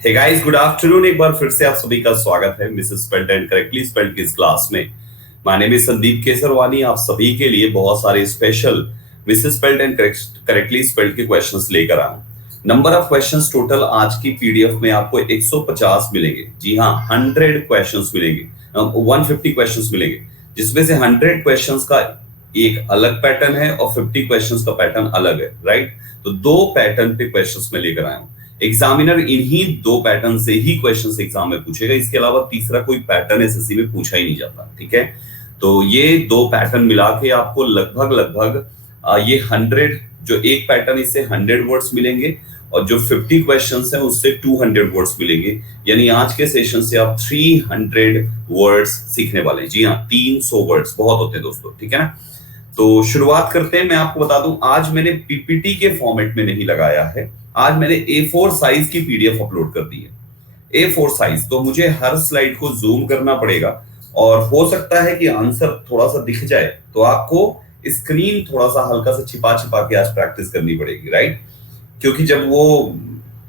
Hey guys, good afternoon. एक बार फिर से आप सभी का स्वागत है Mrs spelled and correctly spelled की इस क्लास में। My name is Sandeep Kesarwani. आप सभी के लिए बहुत सारे special Mrs spelled and correctly spelled के क्वेश्चंस लेकर आया हूं। नंबर ऑफ क्वेश्चंस टोटल आज की पीडीएफ में आपको 150 मिलेंगे। जी हाँ, 100 क्वेश्चंस मिलेंगे, 150 क्वेश्चंस मिलेंगे, जिसमें से 100 क्वेश्चंस का एक अलग पैटर्न है और 50 क्वेश्चंस का पैटर्न अलग है। राइट, तो दो पैटर्न पे क्वेश्चंस में लेकर आया हूं। एग्जामिनर इन्हीं दो पैटर्न से ही क्वेश्चंस एग्जाम में पूछेगा, इसके अलावा तीसरा कोई पैटर्न एसएससी में पूछा ही नहीं जाता। ठीक है, तो ये दो पैटर्न मिला के आपको लगभग लगभग ये 100, जो एक पैटर्न इससे 100 वर्ड्स मिलेंगे और जो 50 क्वेश्चंस हैं उससे 200 वर्ड्स मिलेंगे। यानी आज के सेशन से आप 300 वर्ड्स सीखने वाले हैं। जी हाँ, 300 वर्ड्स बहुत होते हैं दोस्तों। ठीक है ना, तो शुरुआत करते हैं। मैं आपको बता दूं, आज मैंने पीपीटी के फॉर्मेट में नहीं लगाया है, आज मैंने A4 साइज की पीडीएफ अपलोड कर दी है। A4 साइज, तो मुझे हर स्लाइड को जूम करना पड़ेगा और हो सकता है कि आंसर थोड़ा सा दिख जाए, तो आपको स्क्रीन थोड़ा सा हल्का सा छिपा छिपा के आज प्रैक्टिस करनी पड़ेगी। राइट, क्योंकि जब वो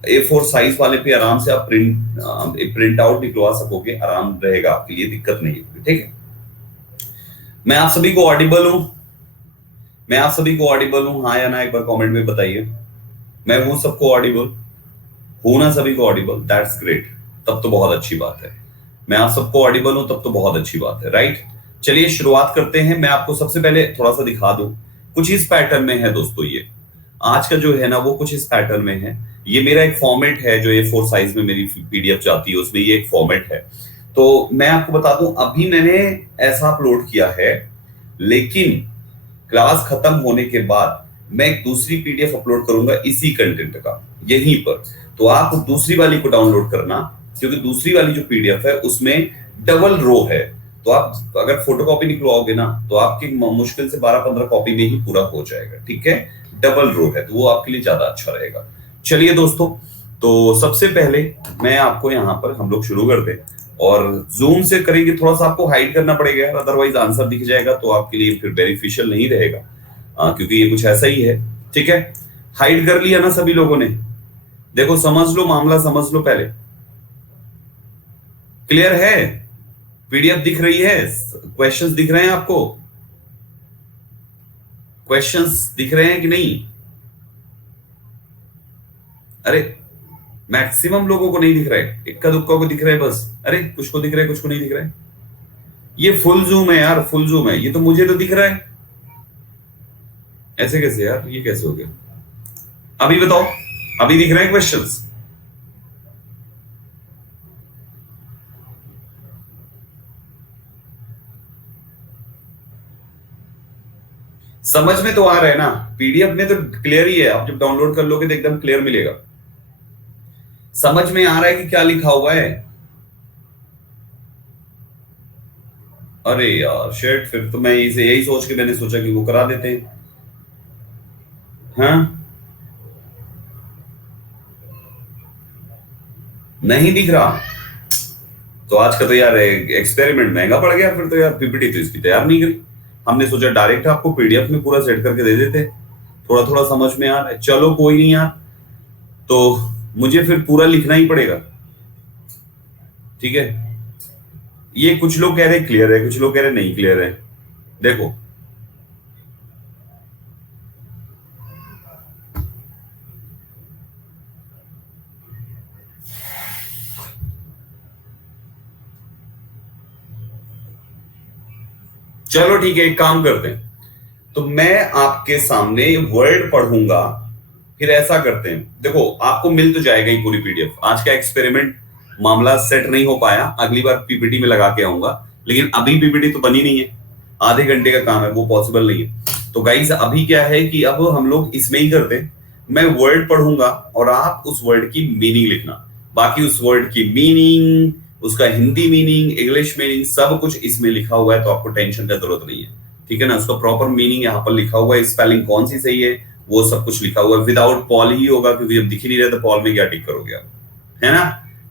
A4 साइज वाले पे आराम से आप प्रिंट आउट निकलवा सकोगे, आराम रहेगा आपके लिए, दिक्कत नहीं होगी। ठीक है, मैं आप सभी को ऑडिबल हूं? मैं आप सभी को ऑडिबल हूं, हाँ या ना एक बार कमेंट में बताइए। मैं हूं सबको ऑडिबल? हूं ना सभी को ऑडिबल? दैट्स ग्रेट, तब तो बहुत अच्छी बात है। मैं आप सबको ऑडिबल हूं तब तो बहुत अच्छी बात है। राइट, चलिए शुरुआत करते हैं। मैं आपको सबसे पहले थोड़ा सा दिखा दूं, कुछ इस पैटर्न में है दोस्तों। ये आज का जो है ना वो कुछ इस पैटर्न में है। ये मेरा एक फॉर्मेट है जो A4 साइज में मेरी पीडीएफ जाती है, उसमें ये एक फॉर्मेट है। तो मैं आपको बता दूं, अभी मैंने ऐसा अपलोड किया है, लेकिन क्लास खत्म होने के बाद मैं एक दूसरी पीडीएफ अपलोड करूंगा इसी कंटेंट का यहीं पर। तो आप दूसरी वाली को डाउनलोड करना, क्योंकि दूसरी वाली जो पीडीएफ है उसमें डबल रो है। तो आप अगर फोटोकॉपी निकलवाओगे ना तो आपकी मुश्किल से 12-15 कॉपी में ही पूरा हो जाएगा। ठीक है, डबल रो है तो वो आपके लिए ज्यादा अच्छा रहेगा। चलिए दोस्तों, तो सबसे पहले मैं आपको यहाँ पर हम लोग शुरू करते हैं और जूम से करेंगे। थोड़ा सा आपको हाइड करना पड़ेगा, अदरवाइज आंसर दिख जाएगा तो आपके लिए फिर बेनिफिशियल नहीं रहेगा, क्योंकि ये कुछ ऐसा ही है। ठीक है, हाइड कर लिया ना सभी लोगों ने? देखो, समझ लो मामला, समझ लो पहले। क्लियर है? पीडीएफ दिख रही है? क्वेश्चंस दिख रहे हैं आपको? क्वेश्चंस दिख रहे हैं कि नहीं? अरे मैक्सिमम लोगों को नहीं दिख रहा है, इक्का दुक्का को दिख रहा है बस। अरे कुछ को दिख रहा है, कुछ को नहीं दिख रहा है। ये फुल जूम है यार, फुल जूम है। ये तो मुझे तो दिख रहा है। ऐसे कैसे यार, ये कैसे हो गया? अभी बताओ, अभी दिख रहे हैं क्वेश्चंस? समझ में तो आ रहा है ना? पीडीएफ में तो क्लियर ही है, आप जब डाउनलोड कर लोगे तो एकदम क्लियर मिलेगा। समझ में आ रहा है कि क्या लिखा हुआ है? अरे यार शेट, फिर तो मैं इसे यही सोच के मैंने सोचा कि वो करा देते हैं। हाँ, नहीं दिख रहा तो आज का तो यार एक्सपेरिमेंट महंगा पड़ गया। फिर तो यार पीपीटी तो इसकी तैयार नहीं करी, हमने सोचा डायरेक्ट आपको पीडीएफ में पूरा सेट करके दे देते। थोड़ा थोड़ा समझ में आ रहा है, चलो कोई नहीं यार, तो मुझे फिर पूरा लिखना ही पड़ेगा। ठीक है, ये कुछ लोग कह रहे हैं क्लियर है, कुछ लोग कह रहे हैं नहीं क्लियर है। देखो, चलो ठीक है, एक काम करते हैं, तो मैं आपके सामने वर्ड पढ़ूंगा, फिर ऐसा करते हैं। देखो, आपको मिल तो जाएगा ही पूरी पीडीएफ। आज का एक्सपेरिमेंट मामला सेट नहीं हो पाया, अगली बार पीपीटी में लगा के आऊंगा, लेकिन अभी पीपीटी तो बनी नहीं है, आधे घंटे का काम है, वो पॉसिबल नहीं है। तो गाइस, अभी क्या है कि अब हम लोग इसमें ही करते हैं, मैं वर्ड पढ़ूंगा और आप उस वर्ड की मीनिंग लिखना। बाकी उस वर्ड की मीनिंग, उसका हिंदी मीनिंग, इंग्लिश मीनिंग, सब कुछ इसमें लिखा हुआ है, तो आपको टेंशन का जरूरत नहीं है। ठीक है ना, उसका प्रॉपर मीनिंग यहाँ पर लिखा हुआ है, स्पेलिंग कौन सी सही है वो सब कुछ लिखा हुआ है। विदाउट पॉल ही होगा, क्योंकि जब दिख ही नहीं रहा तो पॉल में क्या टिक करोगे आप? है ना,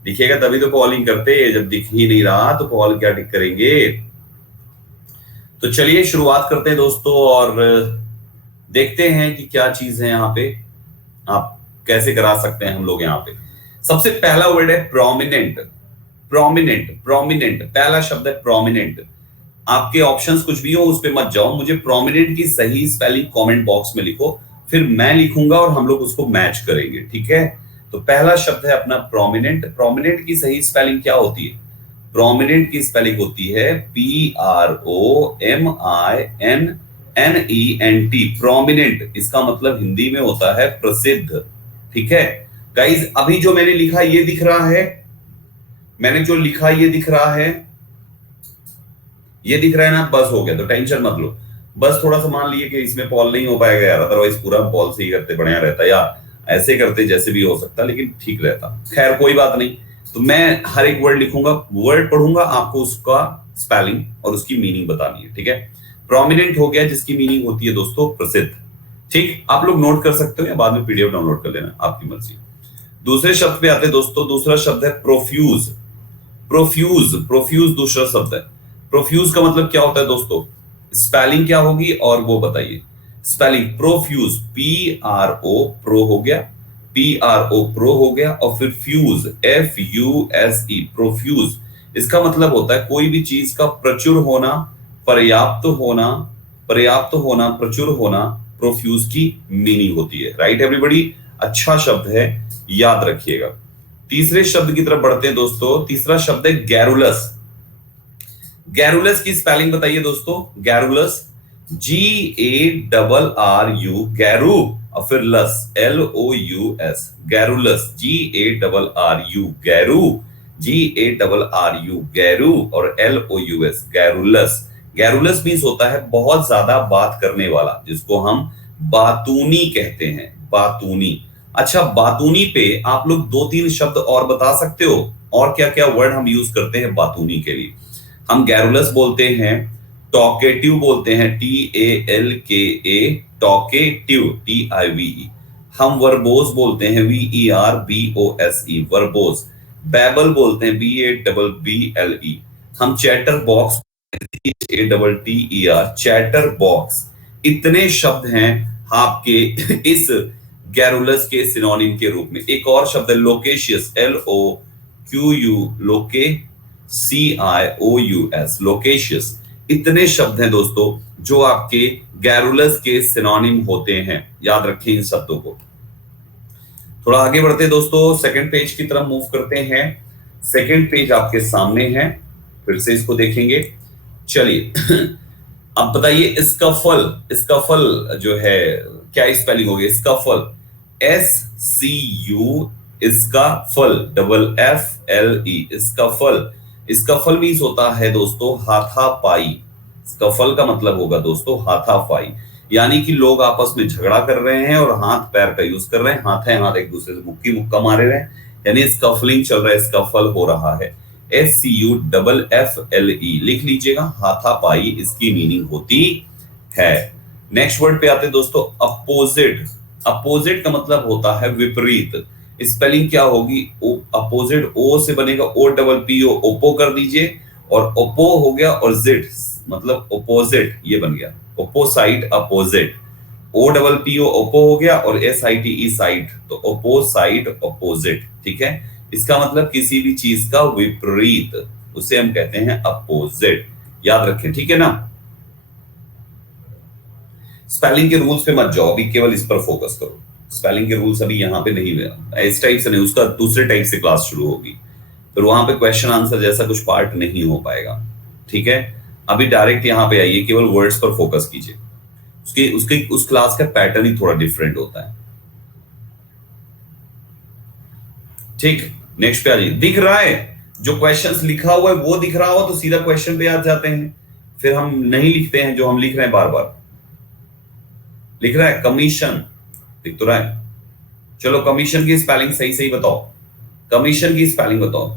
दिखेगा तभी तो पॉलिंग करते हैं, जब दिख ही नहीं रहा तो पॉल क्या टिक करेंगे। तो चलिए शुरुआत करते हैं दोस्तों और देखते हैं कि क्या चीज है यहाँ पे, आप कैसे करा सकते हैं हम लोग यहाँ पे। सबसे पहला वर्ड है प्रोमिनेंट। प्रोमिनेंट, प्रोमिनेंट पहला शब्द है प्रोमिनेंट। आपके ऑप्शंस कुछ भी हो उस पे मत जाओ, मुझे प्रोमिनेंट की सही स्पेलिंग कमेंट बॉक्स में लिखो, फिर मैं लिखूंगा और हम लोग उसको मैच करेंगे, ठीक है। तो पहला शब्द है अपना प्रोमिनेंट। प्रोमिनेंट की सही स्पेलिंग क्या होती है? प्रोमिनेंट की स्पेलिंग होती है PROMINENT। प्रोमिनेंट इसका मतलब हिंदी में होता है प्रसिद्ध, ठीक है। गाइज अभी जो मैंने लिखा ये दिख रहा है, मैंने जो लिखा ये दिख रहा है, ये दिख रहा है ना, बस हो गया, तो टेंशन मत लो। बस थोड़ा सा मान लिए कि इसमें पॉल नहीं हो पाएगा यार, अदरवाइज पूरा पॉल से ही करते बढ़िया रहता, या ऐसे करते जैसे भी हो सकता, लेकिन ठीक रहता। खैर कोई बात नहीं, तो मैं हर एक वर्ड लिखूंगा, वर्ड पढ़ूंगा, आपको उसका स्पेलिंग और उसकी मीनिंग बतानी है, ठीक है। प्रोमिनेंट हो गया, जिसकी मीनिंग होती है दोस्तों प्रसिद्ध, ठीक। आप लोग नोट कर सकते हो या बाद में पीडीएफ डाउनलोड कर लेना, आपकी मर्जी। दूसरे शब्द पे आते हैं दोस्तों, दूसरा शब्द है प्रोफ्यूज। प्रोफ्यूज, प्रोफ्यूज दूसरा शब्द है। प्रोफ्यूज का मतलब क्या होता है दोस्तों? स्पेलिंग क्या होगी और वो बताइए। स्पेलिंग प्रोफ्यूज, PRO प्रो हो गया, PRO प्रो हो गया, और फिर फ्यूज FUSE प्रोफ्यूज। इसका मतलब होता है कोई भी चीज का प्रचुर होना, पर्याप्त होना, पर्याप्त होना, प्रचुर होना, प्रोफ्यूज की मीनिंग होती है। राइट एवरीबॉडी, अच्छा शब्द है, याद रखिएगा। तीसरे शब्द की तरफ बढ़ते हैं दोस्तों। तीसरा शब्द है गैरुलस। गैरुलस की स्पेलिंग बताइए दोस्तों। गैरुलस GARRU, गैरू, और फिर लस LOUS, गैरुलस GARRU, गैरू, GARRU, गैरू, और LOUS, गैरुलस। गैरुलस मीन्स होता है बहुत ज्यादा बात करने वाला, जिसको हम बातूनी कहते हैं, बातूनी। अच्छा, बातूनी पे आप लोग दो तीन शब्द और बता सकते हो, और क्या क्या वर्ड हम यूज करते हैं बातूनी के लिए? हम गैरुलस बोलते हैं, टॉकेटिव बोलते हैं, TALKA, टॉकेटिव, TIVE। हम वर्बोस बोलते हैं, VERBOSE, वर्बोस। बैबल बोलते हैं, BABBLE। हम chatter box, CHATTER, chatter box. इतने शब्द हैं आपके इस गैरुलस के सिनोनिम के रूप में। एक और शब्द है लोकेशियस, LOQU, लोके, CIOUS, लोकेशियस। इतने शब्द हैं दोस्तों जो आपके गैरुलस के सिनोनिम होते हैं, याद रखें इन शब्दों को। थोड़ा आगे बढ़ते हैं दोस्तों, सेकंड पेज की तरफ मूव करते हैं। सेकंड पेज आपके सामने है, फिर से इसको देखेंगे। चलिए अब बताइए, स्कफल। स्कफल जो है क्या स्पेलिंग होगी? स्कफल SCU, इसका फल, FFLE, स्कफल। स्कफल मीन्स होता है दोस्तों हाथापाई। स्कफल का मतलब होगा दोस्तों हाथापाई, यानी कि लोग आपस में झगड़ा कर रहे हैं और हाथ पैर का यूज कर रहे हैं, हाथ है हाथ एक दूसरे से मुक्की मुक्का मारे रहे हैं, यानी स्कफलिंग चल रहा है, स्कफल हो रहा है। SCUFFLE लिख लीजिएगा, हाथापाई इसकी मीनिंग होती है। नेक्स्ट वर्ड पे आते हैं दोस्तों, अपोजिट। अपोजिट का मतलब होता है विपरीत। स्पेलिंग क्या होगी? अपोजिट O से बनेगा, OPPO, ओपो कर दीजिए, और ओपो हो गया, और जिट मतलब ओपोजिट, ये बन गया ओपोसाइट, अपोजिट। OPPO ओपो हो गया, और SITE साइट, तो ओपोसाइट, अपोजिट, ठीक है। इसका मतलब किसी भी चीज का विपरीत, उसे हम कहते हैं अपोजिट, याद रखें, ठीक है ना। स्पेलिंग के रूल्स पे मत जाओ, अभी केवल इस पर फोकस करो। स्पेलिंग के रूल्स अभी यहाँ पे नहीं है, इस टाइप से नहीं, उसका दूसरे टाइप से क्लास शुरू होगी, फिर वहां पे क्वेश्चन आंसर जैसा कुछ पार्ट नहीं हो पाएगा, ठीक है। अभी डायरेक्ट यहाँ पे आइए, केवल वर्ड्स पर फोकस कीजिए। उसकी उसकी उस क्लास का पैटर्न ही थोड़ा डिफरेंट होता है, ठीक। नेक्स्ट पे आ जाइए। दिख रहा है जो क्वेश्चंस लिखा हुआ है वो दिख रहा हो तो सीधा क्वेश्चन पे आ जाते हैं, फिर हम नहीं लिखते हैं जो हम लिख रहे हैं बार बार। लिख रहा है कमीशन, दिख तो रहा है। चलो कमीशन की स्पेलिंग सही सही बताओ, कमीशन की स्पेलिंग बताओ।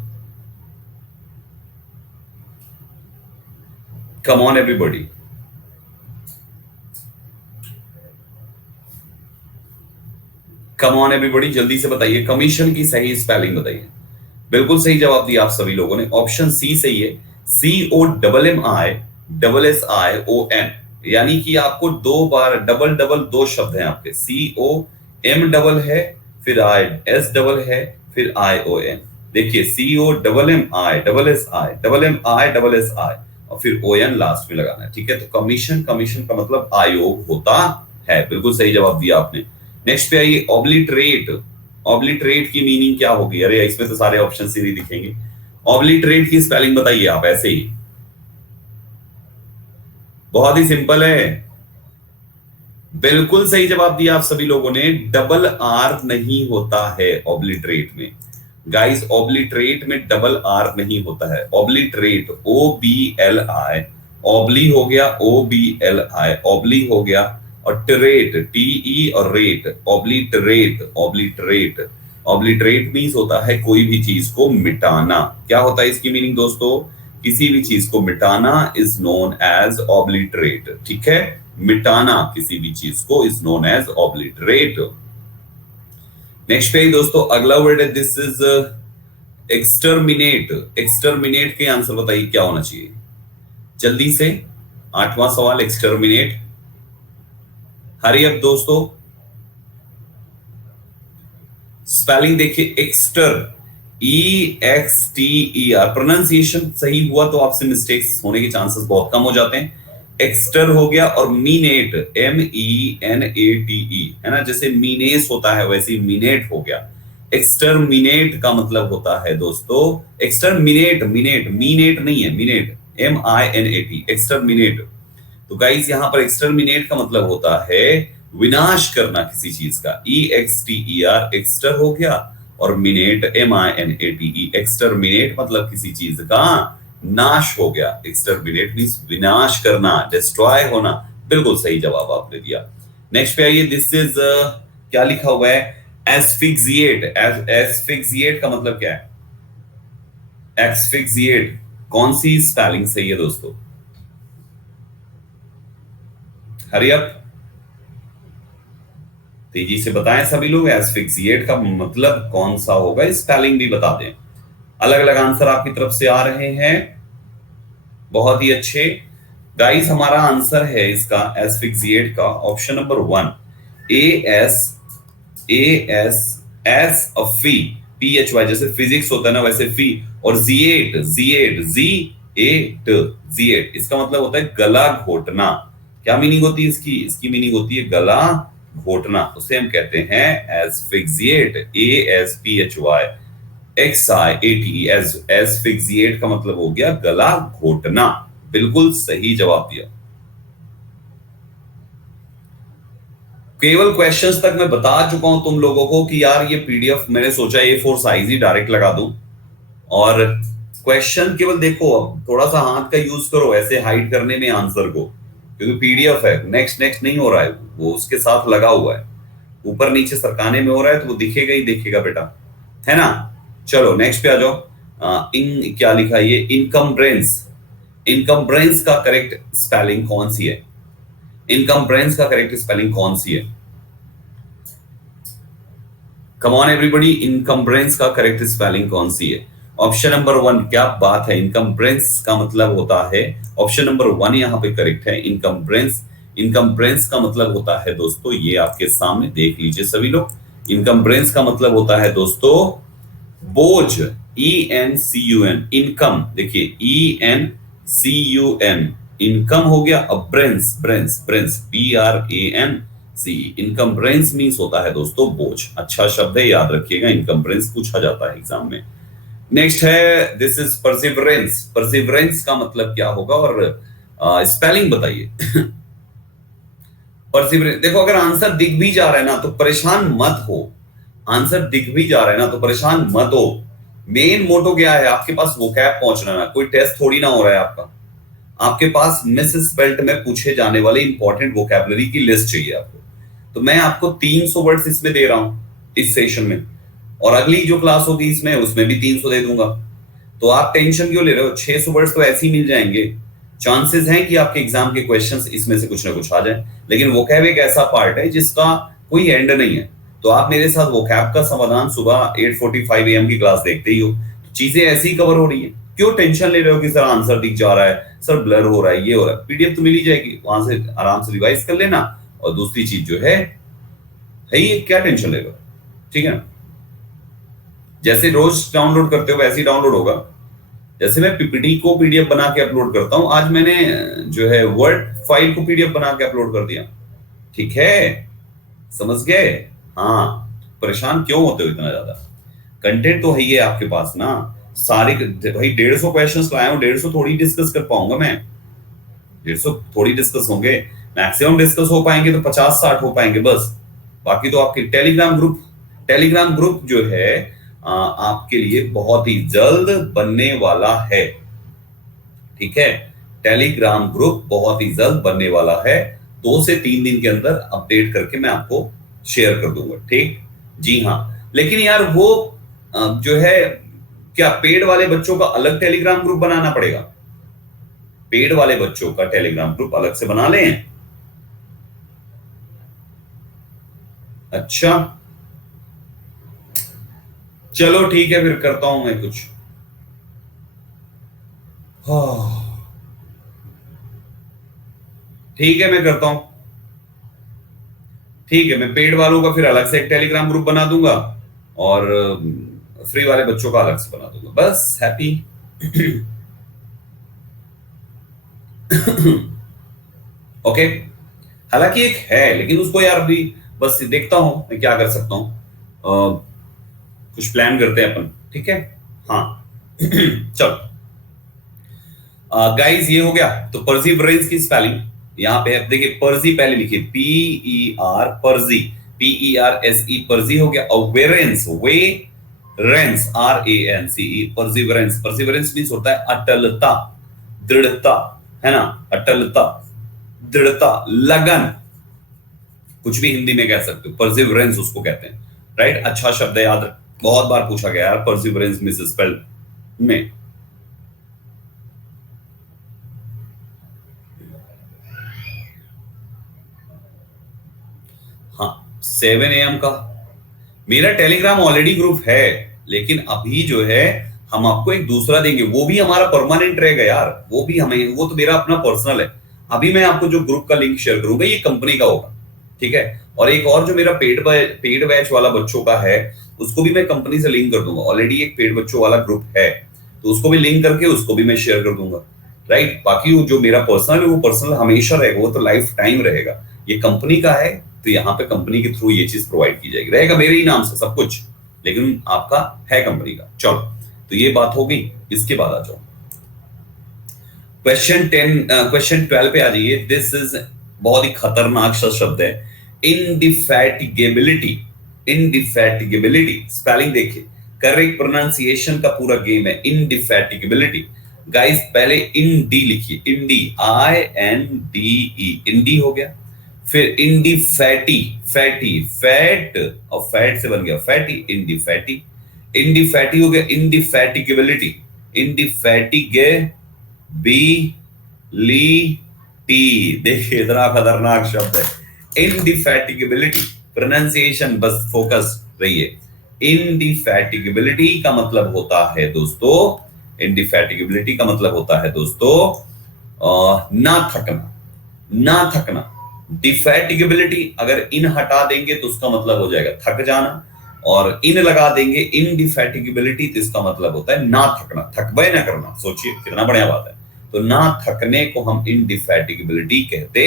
Come on everybody, come on everybody, जल्दी से बताइए कमीशन की सही स्पेलिंग बताइए। बिल्कुल सही जवाब दिया आप सभी लोगों ने, ऑप्शन सी सही है, COMMISSION, यानी कि आपको दो बार दो शब्द हैं आपके, COM है, फिर S है, फिर ION, देखिए COMMI, और फिर ON लास्ट में लगाना है, ठीक है। तो कमीशन, कमीशन का मतलब आयोग होता है, बिल्कुल सही जवाब दिया आपने। नेक्स्ट पे आइए, ऑब्लिटरेट। ऑब्लिटरेट की मीनिंग क्या होगी? अरे इसमें तो सारे ऑप्शन ही नहीं दिखेंगे। ऑब्लिटरेट की स्पेलिंग बताइए आप ऐसे ही, बहुत ही सिंपल है। बिल्कुल सही जवाब दिया आप सभी लोगों ने, डबल आर नहीं होता है ऑब्लिटरेट में। गाइस ऑब्लिटरेट में डबल आर नहीं होता है। ऑब्लिटरेट OBLI, ऑब्ली हो गया OBLI, ऑब्ली हो गया, और ट्रेट TE और rate, obliterate, obliterate. Obliterate means होता है कोई भी चीज को मिटाना। क्या होता है इसकी मीनिंग दोस्तों? किसी भी चीज को मिटाना इज नोन एज ऑब्लिटरेट, ठीक है। मिटाना किसी भी चीज को is known as obliterate. Next पे दोस्तों अगला वर्ड है, दिस इज एक्सटर्मिनेट। एक्सटर्मिनेट के आंसर बताइए क्या होना चाहिए जल्दी से। 8वां सवाल, एक्सटर्मिनेट। हरी अप दोस्तों, स्पेलिंग देखिए, एक्सटर EXTER। प्रोनाउंसिएशन सही हुआ तो आपसे मिस्टेक्स होने के चांसेस बहुत कम हो जाते हैं। एक्सटर हो गया, और मीनेट MENATE, है ना, जैसे मीनेस होता है वैसे मीनेट हो गया। एक्सटरमिनेट का मतलब होता है दोस्तों, एक्सटरमिनेट, मिनेट, मीनेट नहीं है, मिनेट MINAT, एक्सटरमिनेट। तो गाइस यहां पर एक्सटरमिनेट का मतलब होता है विनाश करना किसी चीज का। EXTER एक्सटर हो गया, और मिनेट MINATE, एक्सटरमिनेट मतलब किसी चीज का नाश हो गया। एक्सटरमिनेट मींस विनाश करना, डिस्ट्रॉय होना। बिल्कुल सही जवाब आपने दिया। नेक्स्ट पे आइए, दिस इज क्या लिखा हुआ है, एस्फिक्सिएट। एस्फिक्सिएट का मतलब क्या है? एस्फिक्सिएट कौन सी स्पेलिंग सही है दोस्तों? हरी अप, तेजी से बताएं सभी लोग, एस्फिक्सिएट का मतलब कौन सा होगा, स्पेलिंग भी बता दें। अलग अलग आंसर आपकी तरफ से आ रहे हैं, बहुत ही अच्छे। गाइस हमारा आंसर है इसका एस्फिक्सिएट का ऑप्शन नंबर 1, ASASFI, PHY, जैसे फिजिक्स होता है ना वैसे फी, और जिएट, जिएट, इसका मतलब होता है गला घोटना। क्या मीनिंग होती है इसकी? इसकी मीनिंग होती है गला घोटना, उसे हम कहते हैं एस्फिक्सिएट, ASPHYXIATE। एस्फिक्सिएट का मतलब हो गया गला घोटना। बिल्कुल सही जवाब दिया। केवल क्वेश्चंस तक मैं बता चुका हूं तुम लोगों को कि यार ये PDF मैंने सोचा A4 साइज ही डायरेक्ट लगा दूं, और क्वेश्चन केवल देखो, अब थोड़ा सा हाथ का यूज करो ऐसे हाइड करने में आंसर को, क्योंकि PDF है, नेक्स्ट नेक्स्ट नहीं हो रहा है, वो उसके साथ लगा हुआ है, ऊपर नीचे सरकाने में हो रहा है तो वो दिखेगा ही दिखेगा बेटा, है ना। चलो नेक्स्ट पे आ जाओ। इन क्या लिखा है ये, इनकम्ब्रेंस। इनकम्ब्रेंस का करेक्ट स्पेलिंग कौन सी है? इनकम्ब्रेंस का करेक्ट स्पेलिंग कौन सी है? कम ऑन एवरीबॉडी, इनकम्ब्रेंस का करेक्ट स्पेलिंग कौन सी है? ऑप्शन नंबर 1, क्या बात है, इनकम्ब्रेंस का मतलब होता है, ऑप्शन नंबर 1 यहाँ पे करेक्ट है, इनकम्ब्रेंस। इनकम्ब्रेंस का मतलब होता है दोस्तों, ये आपके सामने देख लीजिए सभी लोग। इनकम्ब्रेंस का मतलब होता है दोस्तों बोझ, ENCUN, इनकम, देखिए ENCUN, इनकम हो गया। अब ब्रेंस, ब्रेंस, ब्रेंस, BRANC, इनकम्ब्रेंस मींस होता है दोस्तों बोझ। अच्छा शब्द है, याद रखिएगा, इनकम्ब्रेंस पूछा जाता है एग्जाम में। नेक्स्ट है, दिस इज परसिवरेंस। परसिवरेंस का मतलब क्या होगा, और स्पेलिंग बताइए। परसिवरेंस, देखो अगर आंसर दिख भी जा रहा है ना तो परेशान मत हो, आंसर दिख भी जा रहा है ना तो परेशान मत हो। मेन मोटो क्या है, आपके पास वोकैब पहुंचना ना, कोई टेस्ट थोड़ी ना हो रहा है आपका। आपके पास मिस स्पेल्ट में पूछे जाने वाले इंपॉर्टेंट वोकैबुलरी की लिस्ट चाहिए आपको। तो मैं आपको 300 वर्ड्स इसमें दे रहा हूं इस सेशन में, और अगली जो क्लास होगी इसमें उसमें भी 300 दे दूंगा। तो आप टेंशन क्यों ले रहे हो? 600 वर्ड्स तो ऐसे ही मिल जाएंगे। चांसेस हैं कि आपके एग्जाम के क्वेश्चंस इसमें से कुछ ना कुछ आ जाए, लेकिन वोकैब एक ऐसा पार्ट है जिसका कोई एंड नहीं है। तो आप मेरे साथ वोकैब का समाधान सुबह 8:45 AM की क्लास देखते ही हो, तो चीजें ऐसी ही कवर हो रही है। क्यों टेंशन ले रहे हो कि सर आंसर दिख जा रहा है, सर ब्लर हो रहा है, ये हो रहा है? PDF तो मिल ही जाएगी, वहां से आराम से रिवाइज कर लेना। और दूसरी चीज जो है ये क्या टेंशन ले रहे हो, ठीक है ना। जैसे रोज डाउनलोड करते हो वैसे ही डाउनलोड होगा। जैसे मैं पीपीटी को पीडीएफ बना के अपलोड करता हूं, आज मैंने जो है वर्ड फाइल को पीडीएफ बना के अपलोड कर दिया। ठीक है, समझ गए? हाँ, परेशान क्यों होते हो इतना ज्यादा? कंटेंट तो है ही है आपके पास ना सारे। भाई 150 क्वेश्चंस लाया हूं, 150 थोड़ी डिस्कस कर पाऊंगा मैं। 150 थोड़ी डिस्कस होंगे, मैक्सिमम डिस्कस हो पाएंगे तो 50-60 हो पाएंगे बस। बाकी तो आपके टेलीग्राम ग्रुप जो है आपके लिए बहुत ही जल्द बनने वाला है। ठीक है, टेलीग्राम ग्रुप बहुत ही जल्द बनने वाला है। 2 से 3 दिन के अंदर अपडेट करके मैं आपको शेयर कर दूंगा। ठीक, जी हाँ। लेकिन यार वो जो है, क्या पेड वाले बच्चों का अलग टेलीग्राम ग्रुप बनाना पड़ेगा? पेड वाले बच्चों का टेलीग्राम ग्रुप अलग से बना लें? अच्छा, चलो ठीक है, फिर करता हूं मैं कुछ। ठीक है, मैं करता हूं। ठीक है, मैं पेड वालों का फिर अलग से एक टेलीग्राम ग्रुप बना दूंगा और फ्री वाले बच्चों का अलग से बना दूंगा। बस हैप्पी। ओके। हालांकि एक है, लेकिन उसको यार अभी बस देखता हूं मैं क्या कर सकता हूं। कुछ प्लान करते हैं अपन। ठीक है, हाँ। चलो गाइस, ये हो गया। तो परसिवरेंस की स्पेलिंग यहाँ पे आप देखिए, पर्जी पहले लिखिए, PER पर्जी, PERSE पर्जी हो गया। और वेरेंस, वे रेंस, RANCE परसिवरेंस। परसिवरेंस मींस होता है अटलता, दृढ़ता, है ना? अटलता, दृढ़ता, लगन, कुछ भी हिंदी में कह सकते हो। परसिवरेंस उसको कहते हैं, राइट? अच्छा शब्द है, याद रख, बहुत बार पूछा गया यार परसिवरेंस मिस स्पेल में। हाँ, 7 AM का मेरा टेलीग्राम ऑलरेडी ग्रुप है, लेकिन अभी जो है हम आपको एक दूसरा देंगे, वो भी हमारा परमानेंट रहेगा यार। वो भी हमें, वो तो मेरा अपना पर्सनल है। अभी मैं आपको जो ग्रुप का लिंक शेयर करूंगा ये कंपनी का होगा। ठीक है, और एक और जो मेरा पेड बैच वाला बच्चों का है, उसको भी मैं कंपनी से लिंक कर दूंगा। ऑलरेडी एक पेड बच्चों वाला ग्रुप है, तो उसको भी लिंक करके उसको भी मैं शेयर कर दूंगा, राइट? बाकी जो मेरा पर्सनल है वो पर्सनल हमेशा रहेगा, वो तो लाइफ टाइम रहेगा। ये कंपनी का है, तो यहाँ पे कंपनी के थ्रू ये चीज प्रोवाइड की जाएगी, रहेगा मेरे ही नाम से सब कुछ, लेकिन आपका है कंपनी का। चलो, तो ये बात हो गई। इसके बाद आ जाओ क्वेश्चन 12 पे आ जाइए। दिस इज बहुत ही खतरनाक सा शब्द है, इंडिफैटिगेबिलिटी। इंडिफैटिगेबिलिटी स्पेलिंग देखिए, करेक्ट प्रोनाउंसिएशन का पूरा गेम है। इंडिफैटिगेबिलिटी गाइस, पहले इंडी लिखिए, इंडी, INDE, इंडी हो गया। फिर इंडी फैटी, फैटी, फैट, और फैट से बन गया फैटी, इंडी फैटी। इंडी फैटी हो गया, इंडी फैटिगेबिलिटी, इंडी फैटिगेबिलिटी। देखिए इतना खतरनाक शब्द है, इंडिफैटिगेबिलिटी। प्रोनाउंसिएशन बस फोकस रहिए। इंडिफैटिगेबिलिटी का मतलब होता है दोस्तों, इंडिफैटिगेबिलिटी का मतलब होता है दोस्तों ना थकना, ना थकना। डिफैटिगेबिलिटी, अगर इन हटा देंगे तो उसका मतलब हो जाएगा थक जाना, और इन लगा देंगे इनडिफैटिगेबिलिटी, तो इसका मतलब होता है ना थकना, थकबे ना करना। सोचिए कितना बढ़िया बात है। तो ना थकने को हम इनडिफैटिगेबिलिटी कहते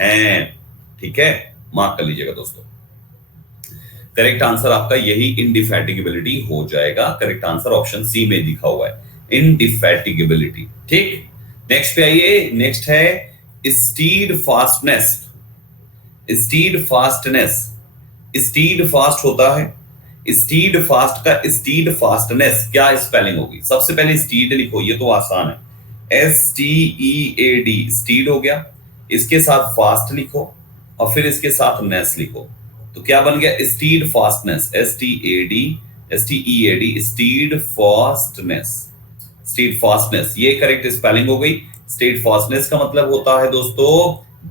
हैं। ठीक है, मार्क कर लीजिएगा दोस्तों। करेक्ट आंसर आपका यही इंडिफैटिगेबिलिटी हो जाएगा। करेक्ट आंसर ऑप्शन सी में दिखा हुआ है, इंडिफैटिगेबिलिटी। ठीक, नेक्स्ट पे आइए। नेक्स्ट है stead fastness. Stead fastness, stead fast होता है, स्टीड फास्ट का स्टीड फास्टनेस क्या स्पेलिंग होगी? सबसे पहले स्टीड लिखो, ये तो आसान है, STEAD, स्टीड हो गया। इसके साथ फास्ट लिखो और फिर इसके साथ नेस लिखो, तो क्या बन गया? Stead fastness, STEAD, stead fastness, stead fastness, ये करेक्ट स्पेलिंग हो गई। स्टीड फास्टनेस का मतलब होता है दोस्तों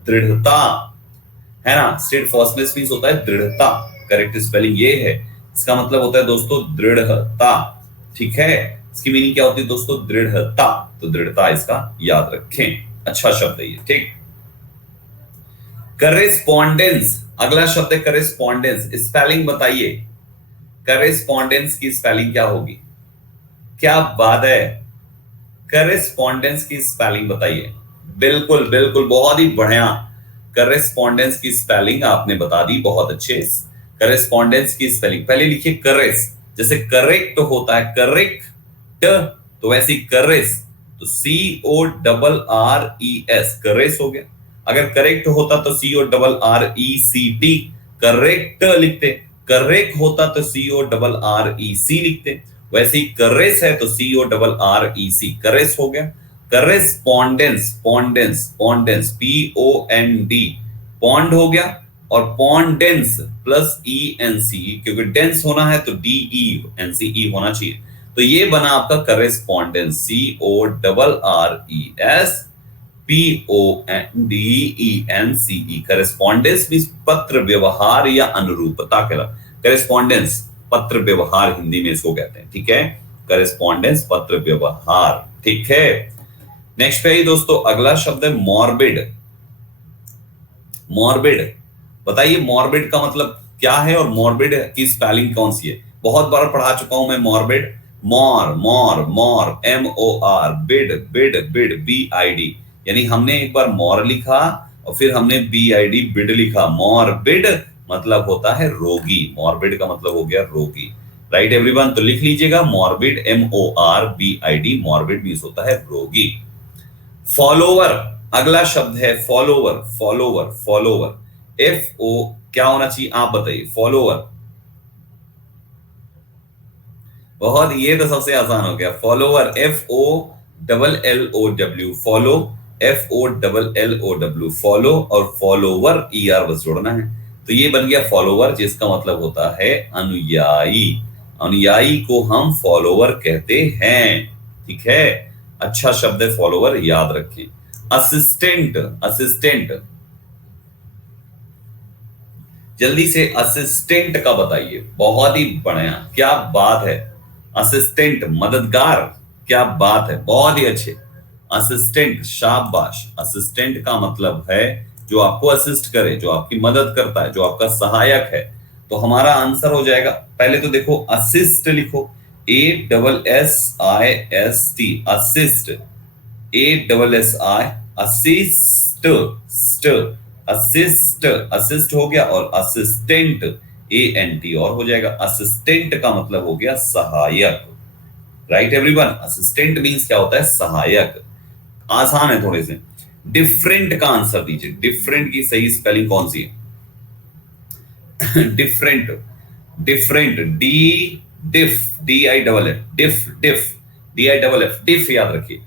दृढ़ता, है ना? स्टीड फास्टनेस मींस होता है दृढ़ता, करेक्ट स्पेलिंग ये है। इसका मतलब होता है दोस्तों दृढ़ता। ठीक है, इसकी मीनिंग क्या होती है दोस्तों? दृढ़ता। तो दृढ़ता इसका याद रखें, अच्छा शब्द है ये। ठीक, करेस्पॉन्डेंस, अगला शब्द है करेस्पॉन्डेंस। स्पेलिंग बताइए, करेस्पॉन्डेंस की स्पेलिंग क्या होगी? क्या बात है, करेस्पॉन्डेंस की स्पेलिंग बताइए। बिल्कुल बिल्कुल, बहुत ही बढ़िया। करेस्पॉन्डेंस की स्पेलिंग आपने बता दी, बहुत अच्छे। करेस्पॉन्डेंस की स्पेलिंग पहले लिखिए करेस, जैसे करेक्ट होता है करेक्ट, तो वैसे करेस, तो CORRES करेस हो गया। अगर करेक्ट होता तो CORRECT करेक्ट लिखते, करेक्ट होता तो CORREC लिखते, वैसे ही करेस है तो CORREC करेस हो गया। करेस्पॉन्डेंस, पॉन्डेंस, पॉन्डेंस POND पॉन्ड हो गया, और पॉन्डेंस प्लस ENC, क्योंकि डेंस होना है तो DENCE होना चाहिए। तो ये बना आपका करेस्पॉन्डेंस, CORRESPONDENCE। करेस्पॉन्डेंस मींस पत्र व्यवहार या अनुरूपता कहला। करेस्पॉन्डेंस पत्र व्यवहार हिंदी में इसको कहते हैं, ठीक है। करेस्पॉन्डेंस पत्र व्यवहार, ठीक है। नेक्स्ट पे दोस्तों अगला शब्द है मॉर्बिड। मॉर्बिड, बताइए मॉर्बिड का मतलब क्या है और मॉर्बिड की स्पेलिंग कौन सी है? बहुत बार पढ़ा चुका हूं मैं morbid. More more more MOR, bid bid bid BID, यानी हमने एक बार मॉर लिखा और फिर हमने BID बिड लिखा। मॉर्बिड मतलब होता है रोगी, मॉर्बिड का मतलब हो गया रोगी। राइट एवरीवन, तो लिख लीजिएगा मॉर्बिड MORBID, मॉर्बिड मींस होता है रोगी। फॉलोवर, अगला शब्द है फॉलोवर। फॉलोवर, फॉलोवर FO क्या होना चाहिए आप बताइए? फॉलोवर, बहुत, ये तो सबसे आसान हो गया। Follower FOLLOW, follow FOLLOW, follow, और फॉलोवर ER बस जोड़ना है, तो ये बन गया फॉलोवर, जिसका मतलब होता है अनुयायी। अनुयायी को हम फॉलोवर कहते हैं, ठीक है। अच्छा शब्द है फॉलोवर, याद रखें। असिस्टेंट, असिस्टेंट, जल्दी से असिस्टेंट का बताइए। बहुत ही बढ़िया, क्या बात है। असिस्टेंट मददगार, क्या बात है, बहुत ही अच्छे। असिस्टेंट, शाबाश। असिस्टेंट का मतलब है जो आपको असिस्ट करे, जो आपकी मदद करता है, जो आपका सहायक है। तो हमारा आंसर हो जाएगा, पहले तो देखो असिस्ट लिखो, ASSIST, assist, ASSI, assist, assist, assist हो गया, और असिस्टेंट ANT और हो जाएगा। असिस्टेंट का मतलब हो गया सहायक। राइट एवरीवन, असिस्टेंट मींस क्या होता है? सहायक। आसान है थोड़े से। डिफरेंट का आंसर दीजिए। डिफरेंट की सही स्पेलिंग कौन सी है? डिफरेंट, डिफरेंट DIFF, डिफ, डिफ, DIFF, डिफ याद रखिए।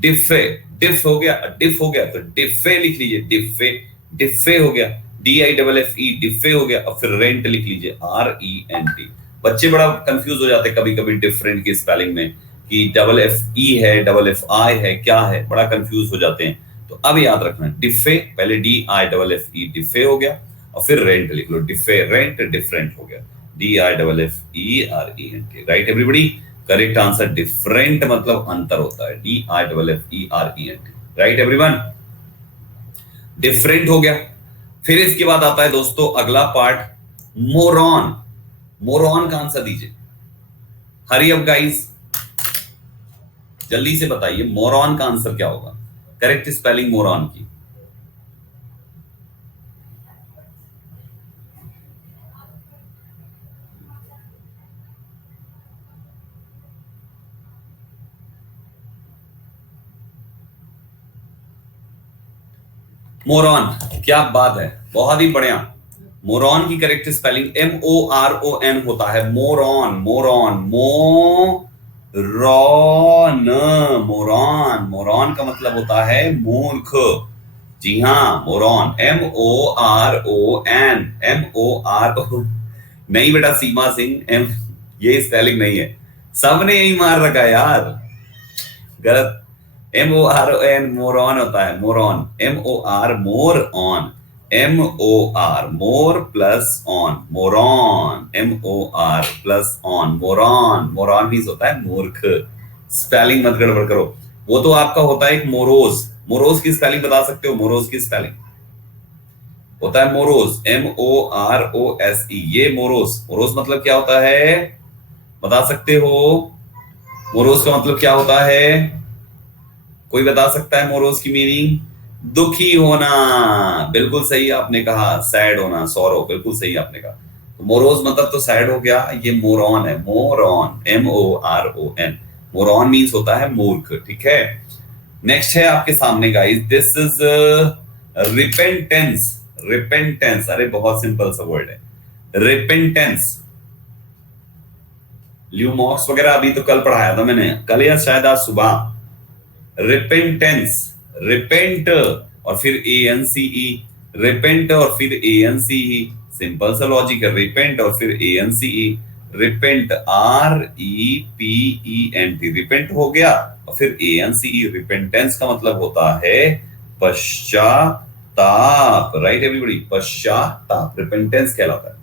डिफे, डिफ हो गया, डिफ हो गया तो डिफे लिख लीजिए, डिफे, डिफे हो गया। DIFFE, डिफे हो गया, और फिर रेंट लिख लीजिए, RENT। बच्चे बड़ा कंफ्यूज हो जाते हैं कभी कभी डिफरेंट की स्पेलिंग में, कि FFE है, FFI है, क्या है, बड़ा कंफ्यूज हो जाते हैं। तो अब याद रखना, डिफे, पहले DIFFE, डिफे हो गया, और फिर रेंट लिख लो, डिफे रेंट, डिफरेंट हो गया, DIFFERENT। Right everybody, correct answer different मतलब अंतर होता है, DIFFERENT। राइट एवरीवन, डिफरेंट हो गया। फिर इसके बाद आता है दोस्तों अगला पार्ट, मोरॉन। मोरॉन का आंसर दीजिए, हरी अप गाइस, जल्दी से बताइए मोरॉन का आंसर क्या होगा? करेक्ट स्पेलिंग मोरॉन की। मोरॉन, क्या बात है, बहुत ही बढ़िया। मोरॉन की करेक्ट स्पेलिंग MORON होता है। Moron, moron, moron, moron, moron का मतलब होता है मूर्ख। जी हाँ, मोरॉन, MORON, MORO। नहीं बेटा सीमा सिंह, ये स्पेलिंग नहीं है, सबने यही मार रखा है यार, गलत। MORON, मोरॉन होता है, moron. MOR, more on, MOR, more plus on, moron, MOR plus on, moron. Moron means होता है मूर्ख। स्पेलिंग मत गड़बड़ करो। वो तो आपका होता है एक मोरोज। मोरोज की स्पेलिंग बता सकते हो? मोरोज की स्पेलिंग होता है मोरोज, MOROSE, ये मोरोज। मोरोज मतलब क्या होता है, बता सकते हो? मोरोज का मतलब क्या होता है? कोई बता सकता है मोरोज की मीनिंग? दुखी होना, बिल्कुल सही आपने कहा। सैड होना, सॉरो, बिल्कुल सही आपने कहा। तो मोरोज मतलब तो सैड हो गया। ये मोरॉन है, मोरॉन, MORON। मोरॉन मीन्स होता है मूर्ख, ठीक है। नेक्स्ट है आपके सामने guys, this is repentance. Repentance, अरे बहुत सिंपल सा वर्ड है रिपेंटेंस। ल्यूमॉक्स वगैरह अभी तो कल पढ़ाया था मैंने, कल या शायद आज सुबह। रिपेंटेंस, रिपेंट और फिर ANCE, रिपेंट और फिर ANCE, सिंपल सा लॉजिक है। रिपेंट और फिर ANCE, रिपेंट REPENT, रिपेंट हो गया और फिर ANCE। रिपेंटेंस का मतलब होता है पश्चाताप, राइट एवरीबॉडी, पश्चाताप रिपेंटेंस कहलाता है।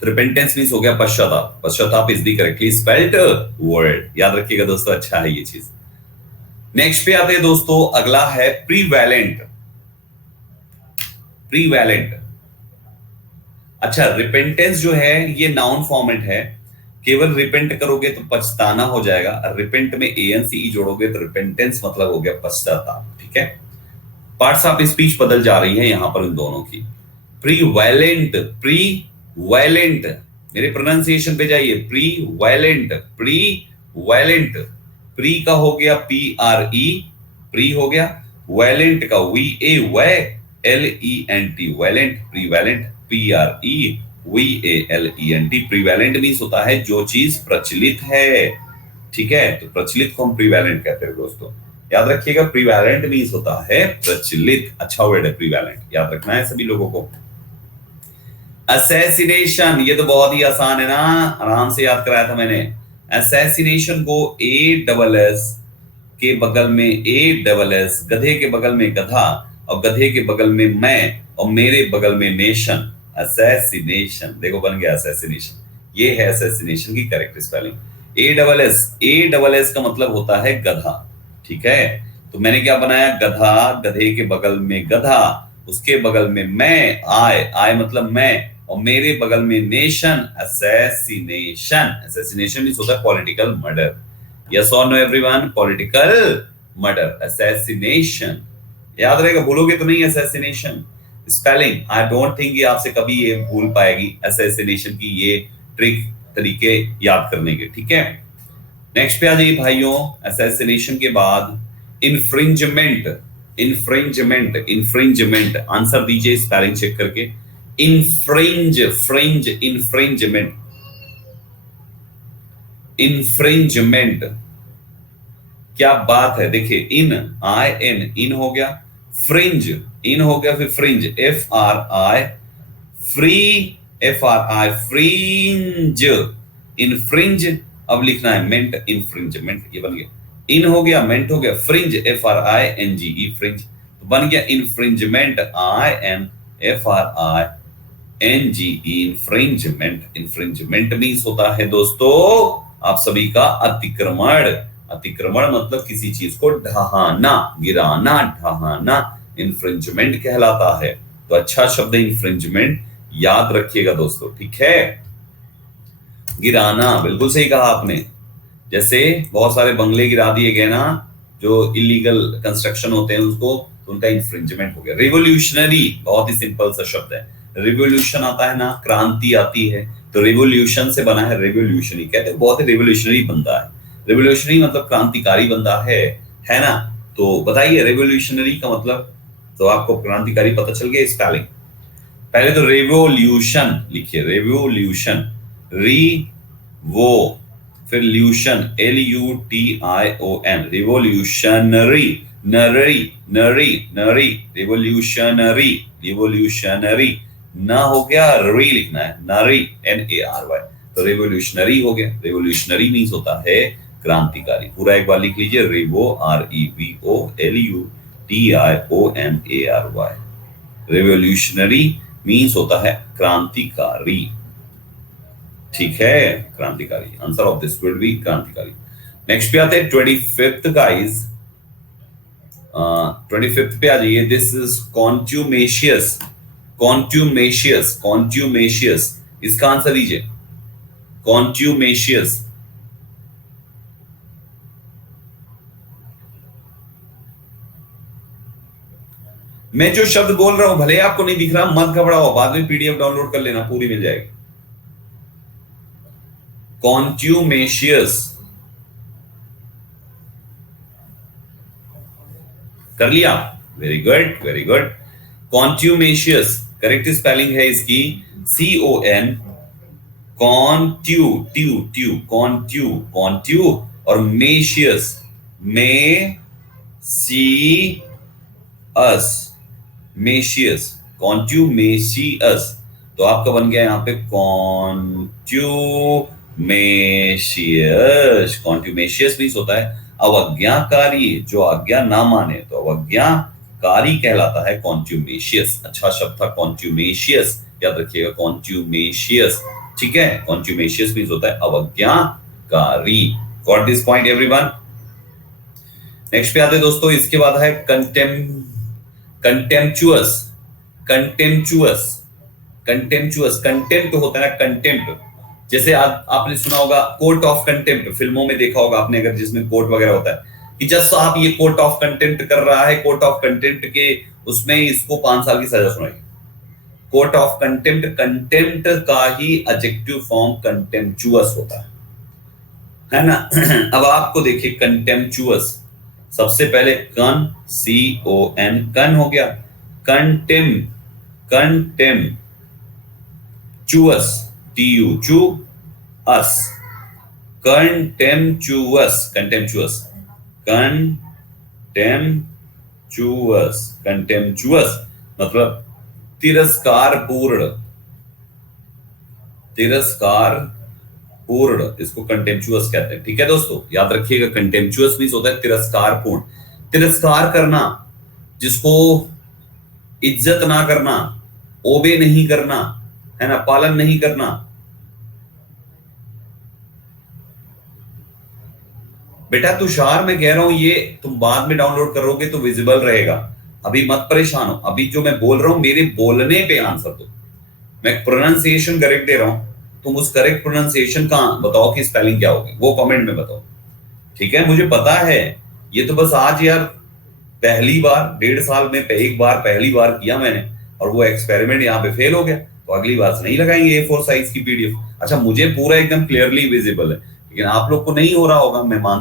तो रिपेंटेंस मींस हो गया पश्चाताप। पश्चाताप is the correctly spelled word, याद रखिएगा दोस्तों, अच्छा है ये चीज। नेक्स्ट पे आते हैं दोस्तों, अगला है प्रीवैलेंट। प्रीवैलेंट, अच्छा रिपेंटेंस जो है ये नाउन फॉर्मेट है। केवल रिपेंट करोगे तो पछताना हो जाएगा, रिपेंट में ANCE जोड़ोगे तो रिपेंटेंस मतलब हो गया पश्चाताप, ठीक है। पार्ट्स ऑफ स्पीच बदल जा रही है यहां पर इन दोनों की। प्रीवैलेंट, प्रीवैलेंट, मेरे प्रोनाउंसिएशन पे जाइए। प्रीवैलेंट, प्रीवैलेंट, प्री का हो गया PRE, प्री हो गया। वैलेंट का VALENT, वैलेंट, प्रीवैलेंट, PREVALENT। प्रीवैलेंट मींस होता है जो चीज प्रचलित है, ठीक है। तो प्रचलित को हम प्रीवैलेंट कहते हैं दोस्तों, याद रखिएगा। प्रीवैलेंट मींस होता है प्रचलित, अच्छा वर्ड है प्रीवैलेंट, याद रखना है सभी लोगों को। असैसिनेशन, ये तो बहुत ही आसान है ना, आराम से याद कराया था मैंने। असैसिनेशन को ASS के बगल में ASS, गधे के बगल में गधा और गधे के बगल में मैं और मेरे बगल में नेशन। असैसिनेशन, देखो बन गया असैसिनेशन, ये है असैसिनेशन की करेक्ट स्पेलिंग। ASS का मतलब होता है गधा, ठीक है। तो मैंने क्या बनाया, गधा, गधे के बगल में गधा, उसके बगल में मैं, आई मतलब मैं, और मेरे बगल में नेशन। असैसिनेशन, असैसिनेशन मींस होता है पॉलिटिकल मर्डर। यस और no everyone, political murder, assassination, याद रहेगा, भूलोगे तो नहीं। Assassination spelling, I don't think ये आपसे कभी ये भूल पाएगी असैसिनेशन की ये ट्रिक, तरीके याद करने के, ठीक है। नेक्स्ट पे आ जाइए भाइयों, असैसिनेशन के बाद इन्फ्रिंजमेंट। इन्फ्रिंजमेंट, इन्फ्रिंजमेंट, आंसर दीजिए स्पेलिंग चेक करके। इन्फ्रिंज, फ्रिंज, इन्फ्रिंजमेंट, इन्फ्रिंजमेंट, क्या बात है। देखिए इन, IN, इन हो गया, फ्रिंज, इन हो गया, फिर fringe, FRI, free, FRI, fringe, infringe. अब लिखना है मेंट, इन्फ्रिंजमेंट, ये बन गया। इन हो गया, मेंट हो गया, फ्रिंज, FRINGE, फ्रिंज, तो बन गया infringement, INFRINGE, infringement. Infringement means होता है दोस्तों आप सभी का अतिक्रमण। अतिक्रमण मतलब किसी चीज को ढहाना, गिराना, ढहाना, इन्फ्रिंजमेंट कहलाता है। तो अच्छा शब्द है इन्फ्रिंजमेंट, याद रखिएगा दोस्तों, ठीक है। गिराना, बिल्कुल सही कहा आपने। जैसे बहुत सारे बंगले गिरा दिए गए ना, जो इलीगल कंस्ट्रक्शन होते हैं उसको, तो उनका इन्फ्रिंजमेंट हो गया। रिवोल्यूशनरी, बहुत ही सिंपल सा शब्द है। रिवोल्यूशन आता है ना, क्रांति आती है, तो रिवोल्यूशन से बना है रिवोल्यूशनरी, कहते हैं बहुत ही रिवोल्यूशनरी बंदा है। रिवोल्यूशनरी मतलब क्रांतिकारी बंदा है ना। तो बताइए रिवोल्यूशनरी का मतलब, तो आपको क्रांतिकारी पता चल गया स्पेलिंग। पहले तो रेवोल्यूशन लिखिए, रेवोल्यूशन, वो, फिर ल्यूशन, LUTION, रिवोल्यूशनरी, नरी, नरी, नरी, रिवोल्यूशनरी, रिवोल्यूशनरी, ना हो गया, री लिखना है, नरी, NARY, तो रिवोल्यूशनरी हो गया। रिवोल्यूशनरी मींस होता है क्रांतिकारी। पूरा एक बार लिख लीजिए, REVOLUTIONARY, रिवोल्यूशनरी मींस होता है क्रांतिकारी, ठीक है, क्रांतिकारी। Answer of this will be क्रांतिकारी। नेक्स्ट पे आते हैं 25th गाइस। 25th पे आ जाइए, दिस इज कॉन्ट्यूमेशियस। कॉन्ट्यूमेशियस, कॉन्ट्यूमेशियस, इसका आंसर दीजिए। कॉन्ट्यूमेशियस। मैं जो शब्द बोल रहा हूं भले आपको नहीं दिख रहा, मत घबराओ, बाद में पीडीएफ डाउनलोड कर लेना, पूरी मिल जाएगी। कॉन्ट्यूमेशियस, कर लिया? Very good, very good. Contumacious correct spelling है इसकी CON, कॉन्ट्यू, ट्यू ट्यू, कॉन्ट्यू, कॉन्ट्यू, और मेशियस, मे सी अस, मेशियस, कॉन्ट्यूमेशियस। तो आपका बन गया यहाँ पे कॉन्ट्यूमेशियस। कॉन्ट्यूमेशियस मीन्स होता है अवज्ञाकारी, जो आज्ञा ना माने, तो अवज्ञाकारी कहलाता है कॉन्ट्यूमेशियस। अच्छा शब्द था कॉन्ट्यूमेशियस, याद रखिएगा कॉन्ट्यूमेशियस। ठीक है, कॉन्ट्यूमेशियस मीन्स होता है अवज्ञाकारी। Got this point everyone? Next पे आते हैं दोस्तों, इसके बाद है कंटेम्पचुअस। कंटेम्पचुअस, कंटेम्पचुअस, कंटेम्प्ट होता है ना, कंटेम्प्ट। जैसे आपने सुना होगा कोर्ट ऑफ कंटेम्प्ट, फिल्मों में देखा होगा आपने, अगर जिसमें कोर्ट वगैरह होता है कि जज साहब ये कोर्ट ऑफ कंटेम्प्ट कर रहा है, कोर्ट ऑफ कंटेम्प्ट के उसमें इसको 5 साल की सजा सुनाई। कोर्ट ऑफ कंटेम्प्ट, कंटेम्प्ट का ही एडजेक्टिव फॉर्म कंटेम्पचुअस होता है ना। अब आपको देखिए कंटेम्पचुअस, सबसे पहले कन, CON, कन हो गया। कंटेम, कंटेम चुअस, TU, चू अस, कंटेम्पचुअस, कंटेम्पचुअस, कंटेम्पचुअस, कंटेम्पचुअस मतलब तिरस्कार पूर्ण, तिरस्कार पूर्ण, इसको कंटेम्पचुअस कहते हैं। ठीक है दोस्तों, याद रखिएगा कंटेम्पचुअस मींस होता है तिरस्कार पूर्ण, तिरस्कार करना, जिसको इज्जत ना करना, ओबे नहीं करना, है ना, पालन नहीं करना। बेटा तुषार, मैं कह रहा हूं ये तुम बाद में डाउनलोड करोगे तो विजिबल रहेगा, अभी मत परेशान हो। अभी जो मैं बोल रहा हूं मेरे बोलने पे आंसर दो। मैं प्रोनाउंसिएशन करेक्ट दे रहा हूं, तुम उस करेक्ट प्रोनाउंसिएशन का बताओ कि स्पेलिंग क्या होगी, वो कमेंट में बताओ। ठीक है, मुझे पता है ये तो बस आज यार पहली बार 1.5 साल में एक बार पहली बार किया मैंने, और वो एक्सपेरिमेंट यहाँ पे फेल हो गया, तो अगली बार से नहीं लगाएंगे A4 साइज की PDF। अच्छा, मुझे पूरा एकदम क्लियरली विजिबल है, लेकिन आप लोग को नहीं हो रहा होगा, मैं मान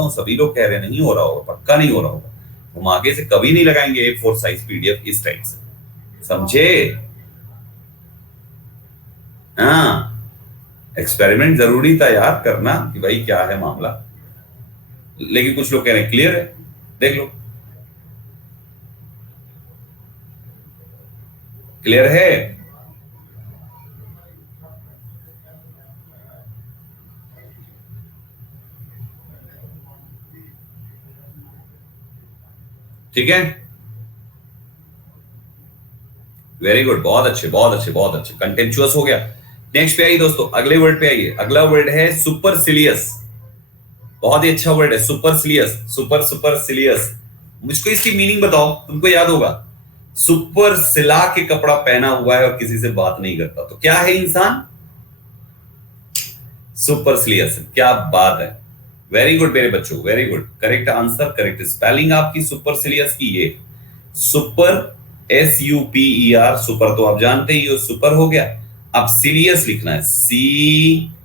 हूं सभी लोग कह रहे हैं नहीं हो रहा होगा, पक्का नहीं हो रहा होगा। हम आगे से कभी नहीं लगाएंगे A4 साइज पीडीएफ इस टाइप से, समझे? हाँ, एक्सपेरिमेंट जरूरी था यार करना कि भाई क्या है मामला। लेकिन कुछ लोग कह रहे हैं क्लियर है, देख लो क्लियर है। ठीक है, वेरी गुड, बहुत अच्छे बहुत अच्छे बहुत अच्छे, कंटेंचुअस हो गया। नेक्स्ट पे आइए दोस्तों, अगले वर्ड पे आइए। अगला वर्ड है सुपरसिलियस। बहुत ही अच्छा वर्ड है सुपरसिलियस, सुपरसिलियस। मुझको इसकी मीनिंग बताओ, तुमको याद होगा। सुपर सिला के कपड़ा पहना हुआ है और किसी से बात नहीं करता, तो क्या है इंसान? सुपरसिलियस। क्या बात है, वेरी गुड मेरे बच्चों, very good, correct answer, correct spelling आपकी सुपरसिलियस की ये सुपर, SUPER, सुपर तो आप जानते ही हो, सुपर हो गया। अब सीरियस लिखना है, CLEOUS,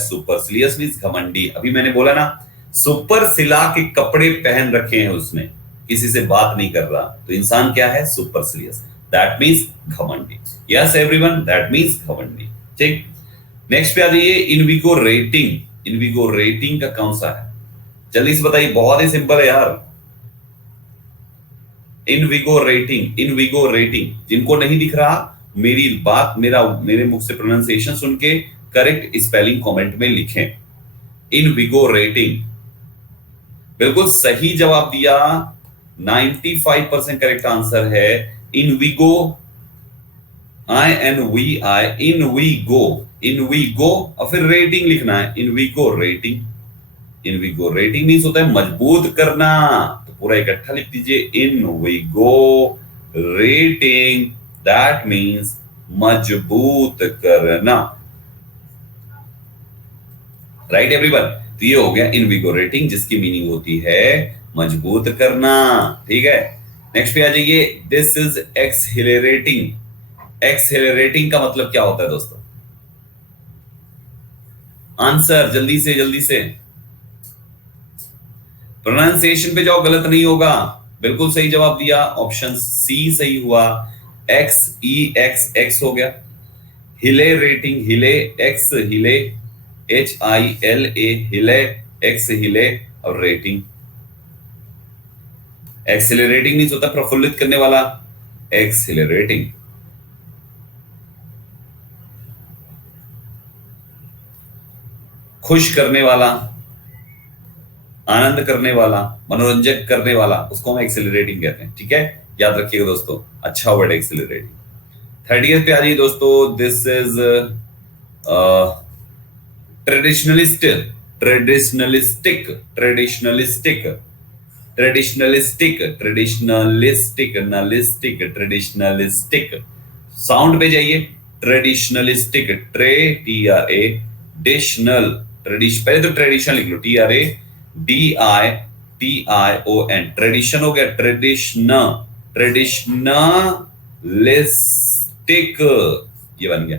सुपरसिलियस मींस घमंडी। अभी मैंने बोला ना, सुपर सिला के कपड़े पहन रखे हैं उसने, किसी से बात नहीं कर रहा, तो इंसान क्या है? सुपरसिलियस, दैट मींस घमंडी। यस एवरीवन, दैट मींस घमंडी। ठीक, नेक्स्ट पे आ जाइए, इनविगोरेटिंग। इनविगोरेटिंग का कौन सा है? जल्दी से बताइए, बहुत ही सिंपल है यार। इनविगोरेटिंग, इनविगोरेटिंग, जिनको नहीं दिख रहा मेरी बात, मेरे मुख से प्रोनाउंसिएशन सुन के करेक्ट स्पेलिंग कमेंट में लिखें। इनविगोरेटिंग, बिल्कुल सही जवाब दिया, 95% करेक्ट आंसर है इनविगो, INVI, इनविगो, इनविगो, और फिर रेटिंग लिखना है, इनविगोरेटिंग। इनविगोरेटिंग मींस होता है मजबूत करना, तो पूरा इकट्ठा लिख दीजिए, इनविगोरेटिंग, दैट मींस मजबूत करना। राइट एवरीवन, तो ये हो गया इनविगोरेटिंग, जिसकी मीनिंग होती है मजबूत करना। ठीक है, नेक्स्ट पे आ जाइए, दिस इज एक्सहिलरेटिंग। एक्सहिलरेटिंग का मतलब क्या होता है दोस्तों? आंसर जल्दी से जल्दी से, प्रोनाउंसिएशन पे जाओ, गलत नहीं होगा, बिल्कुल सही जवाब दिया, ऑप्शन सी सही हुआ, XEXX हो गया। हिले रेटिंग, हिले, एक्स हिले, HILA, हिले, एक्स हिले, और रेटिंग। एक्सिलरेटिंग मींस होता है प्रफुल्लित करने वाला, एक्सिलरेटिंग। खुश करने वाला, आनंद करने वाला, मनोरंजक करने वाला, उसको हम एक्सिलरेटिंग कहते हैं। ठीक है, याद रखिएगा दोस्तों, अच्छा वर्ड एक्सिलरेटिंग। 30th पे आ जाइए दोस्तों, दिस इज ट्रेडिशनलिस्ट, ट्रेडिशनलिस्टिक, ट्रेडिशनलिस्टिक, ट्रेडिशनलिस्टिक, ट्रेडिशनलिस्टिक, नलिस्टिक, ट्रेडिशनलिस्टिक। साउंड पे जाइए, ट्रेडिशनलिस्टिक, TRA, डिशनल, ट्रेडिशन, पहले तो ट्रेडिशन लिख लो, TRADITION, ट्रेडिशन हो गया, ट्रेडिशन, ट्रेडिशनलिस्टिक, ये बन गया।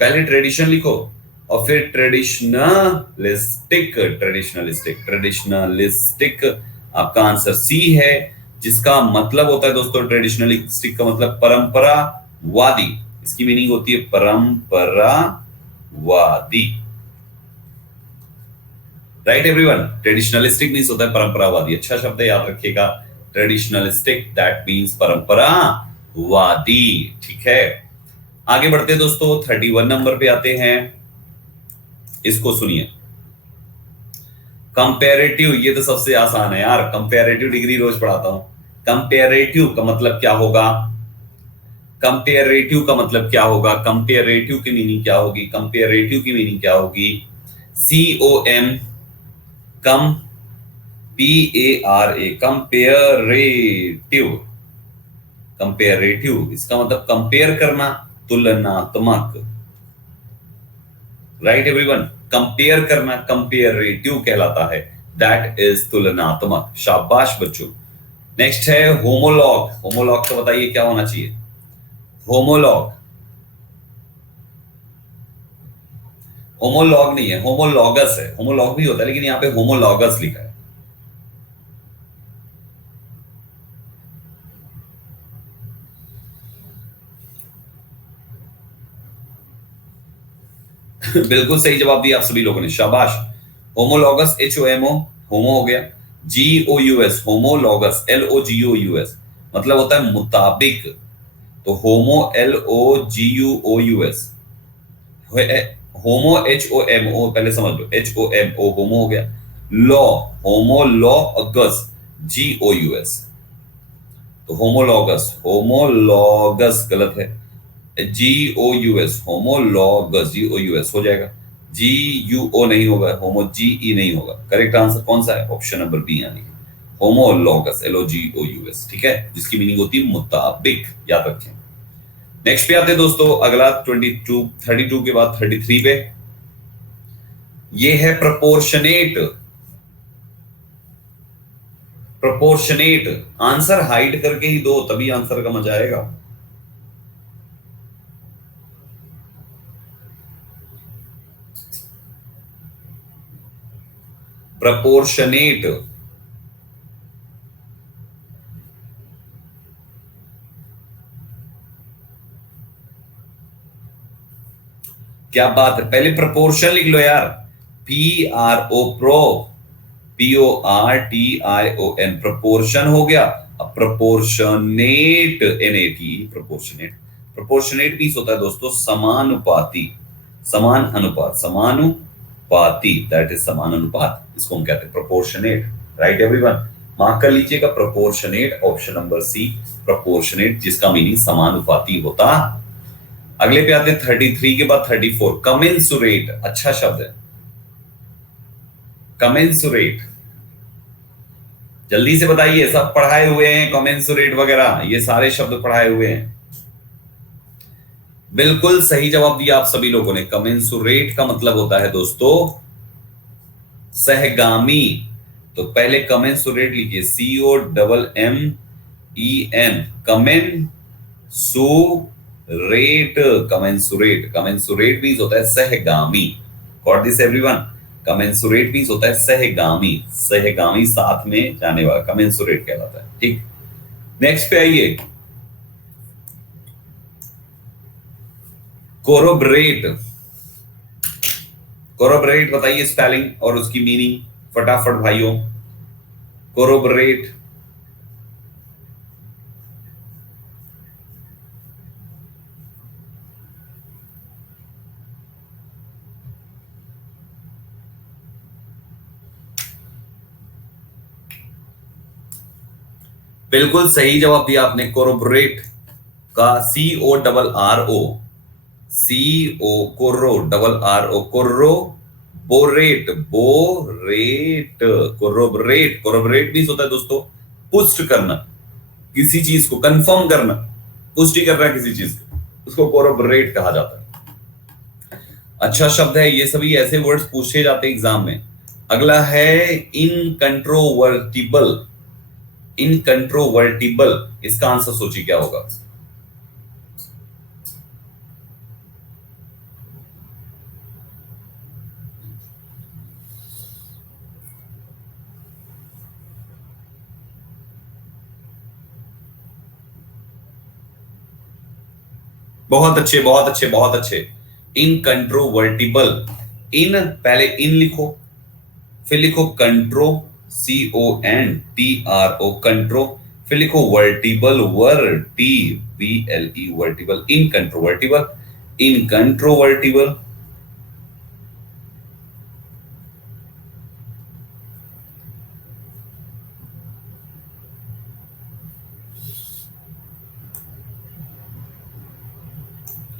पहले ट्रेडिशन लिखो और फिर ट्रेडिशनलिस्टिक, ट्रेडिशनलिस्टिक, ट्रेडिशनलिस्टिक। आपका आंसर सी है, जिसका मतलब होता है दोस्तों, ट्रेडिशनलिस्टिक का मतलब परंपरावादी, इसकी मीनिंग होती है परंपरावादी। राइट एवरीवन, ट्रेडिशनलिस्टिक मींस होता है परंपरावादी, अच्छा शब्द है, याद रखिएगा, ट्रेडिशनलिस्टिक, दैट मींस परंपरावादी। ठीक है, आगे बढ़ते हैं दोस्तों, 31 नंबर पे आते हैं, इसको सुनिए, कंपैरेटिव। ये तो सबसे आसान है यार, कंपैरेटिव डिग्री रोज पढ़ाता हूं। कंपैरेटिव का मतलब क्या होगा? कंपैरेटिव का मतलब क्या होगा? कंपैरेटिव की मीनिंग क्या होगी? कंपैरेटिव की मीनिंग क्या होगी? COM, कम, PARA, कंपेरेटिव। कंपेरेटिव इसका मतलब कंपेयर करना, तुलनात्मक। राइट एवरीवन, कंपेयर करना कंपेरेटिव कहलाता है, दैट इज तुलनात्मक। शाबाश बच्चों। नेक्स्ट है होमोलॉग। होमोलॉग का बताइए क्या होना चाहिए? होमोलॉग, होमोलॉग नहीं है, होमोलॉगस है। होमोलॉग भी होता है लेकिन यहाँ पे होमोलॉगस लिखा है। बिल्कुल सही जवाब दिया आप सभी लोगों ने, शाबाश। होमोलॉगस, HOMO, होमो हो गया। GOUS, होमोलॉगस, LOGOUS, मतलब होता है मुताबिक। तो होमो LOGUOUS, होमो HOMO, पहले समझ लो, HOMO होमो हो गया। लॉ, होमोलॉगस, GOUS, तो होमोलॉगस, होमोलॉगस गलत है। GOUS, होमोलॉगस, GOUS हो जाएगा। GUO नहीं होगा, होमो GE नहीं होगा। करेक्ट आंसर कौन सा है? ऑप्शन नंबर बी, यानी होमोलॉगस, LOGOUS, ठीक है, जिसकी मीनिंग होती है मुताबिक, याद रखें। नेक्स्ट पे आते हैं दोस्तों, अगला 32 के बाद 33 पे। ये है प्रपोर्शनेट। प्रपोर्शनेट, आंसर हाइड करके ही दो, तभी आंसर का मजा आएगा। प्रपोर्शनेट, क्या बात है, पहले प्रपोर्शन लिख लो यार। PRO, PORTION, प्रपोर्शन हो गया। अब proportionate, NAT, proportionate. Proportionate means होता है दोस्तों समानुपाती, समान अनुपात, समानुपाती, दैट इज समानुपात, इसको हम कहते हैं प्रपोर्शनेट। राइट एवरीवन, मार्क कर लीजिएगा proportionate, option number C, proportionate, जिसका मीनिंग समानुपाती होता। अगले पे आते हैं 33 के बाद 34, कमेंसुरेट, अच्छा शब्द है। कमेंसुरेट, जल्दी से बताइए, सब पढ़ाए हुए हैं कमेंसुरेट वगैरह, ये सारे शब्द पढ़ाए हुए हैं। बिल्कुल सही जवाब दिया आप सभी लोगों ने। कमेंसुरेट का मतलब होता है दोस्तों सहगामी। तो पहले कमेंसुरेट लिखिए, COMMEN, कमेन सु रेट, कमेंसुरेट, कमेंसुरेट मींस होता है सहगामी। Got this everyone, commensurate means होता है सहगामी, सहगामी साथ में जाने वाला कमेंसुरेट कहलाता है, ठीक। नेक्स्ट पे आइए, कोरोबरेट। कोरोबरेट बताइए स्पेलिंग और उसकी मीनिंग फटाफट भाइयों। कोरोबरेट, बिल्कुल सही जवाब दिया आपने, कोरोबरेट का CORRO, CO, कोर्रो, RRO, कोर्रो बोरेट, बोरेट, कोरोबरेट। कोरोबरेट मींस होता है दोस्तों पुष्ट करना, किसी चीज को कंफर्म करना, पुष्टि करना किसी चीज को, उसको कोरोबरेट कहा जाता है। अच्छा शब्द है, ये सभी ऐसे वर्ड्स पूछे जाते हैं एग्जाम में। अगला है इनकंट्रोवर्टिबल। इनकंट्रोवर्टिबल, इसका आंसर सोचिए क्या होगा। बहुत अच्छे, बहुत अच्छे, बहुत अच्छे। इनकंट्रोवर्टिबल, इन पहले इन लिखो, फिर लिखो कंट्रो, CONTRO, कंट्रो, फिर लिखो वर्टिबल, WRTBLE, वर्टिबल, इनकंट्रोवर्टिबल, इनकंट्रोवर्टिबल।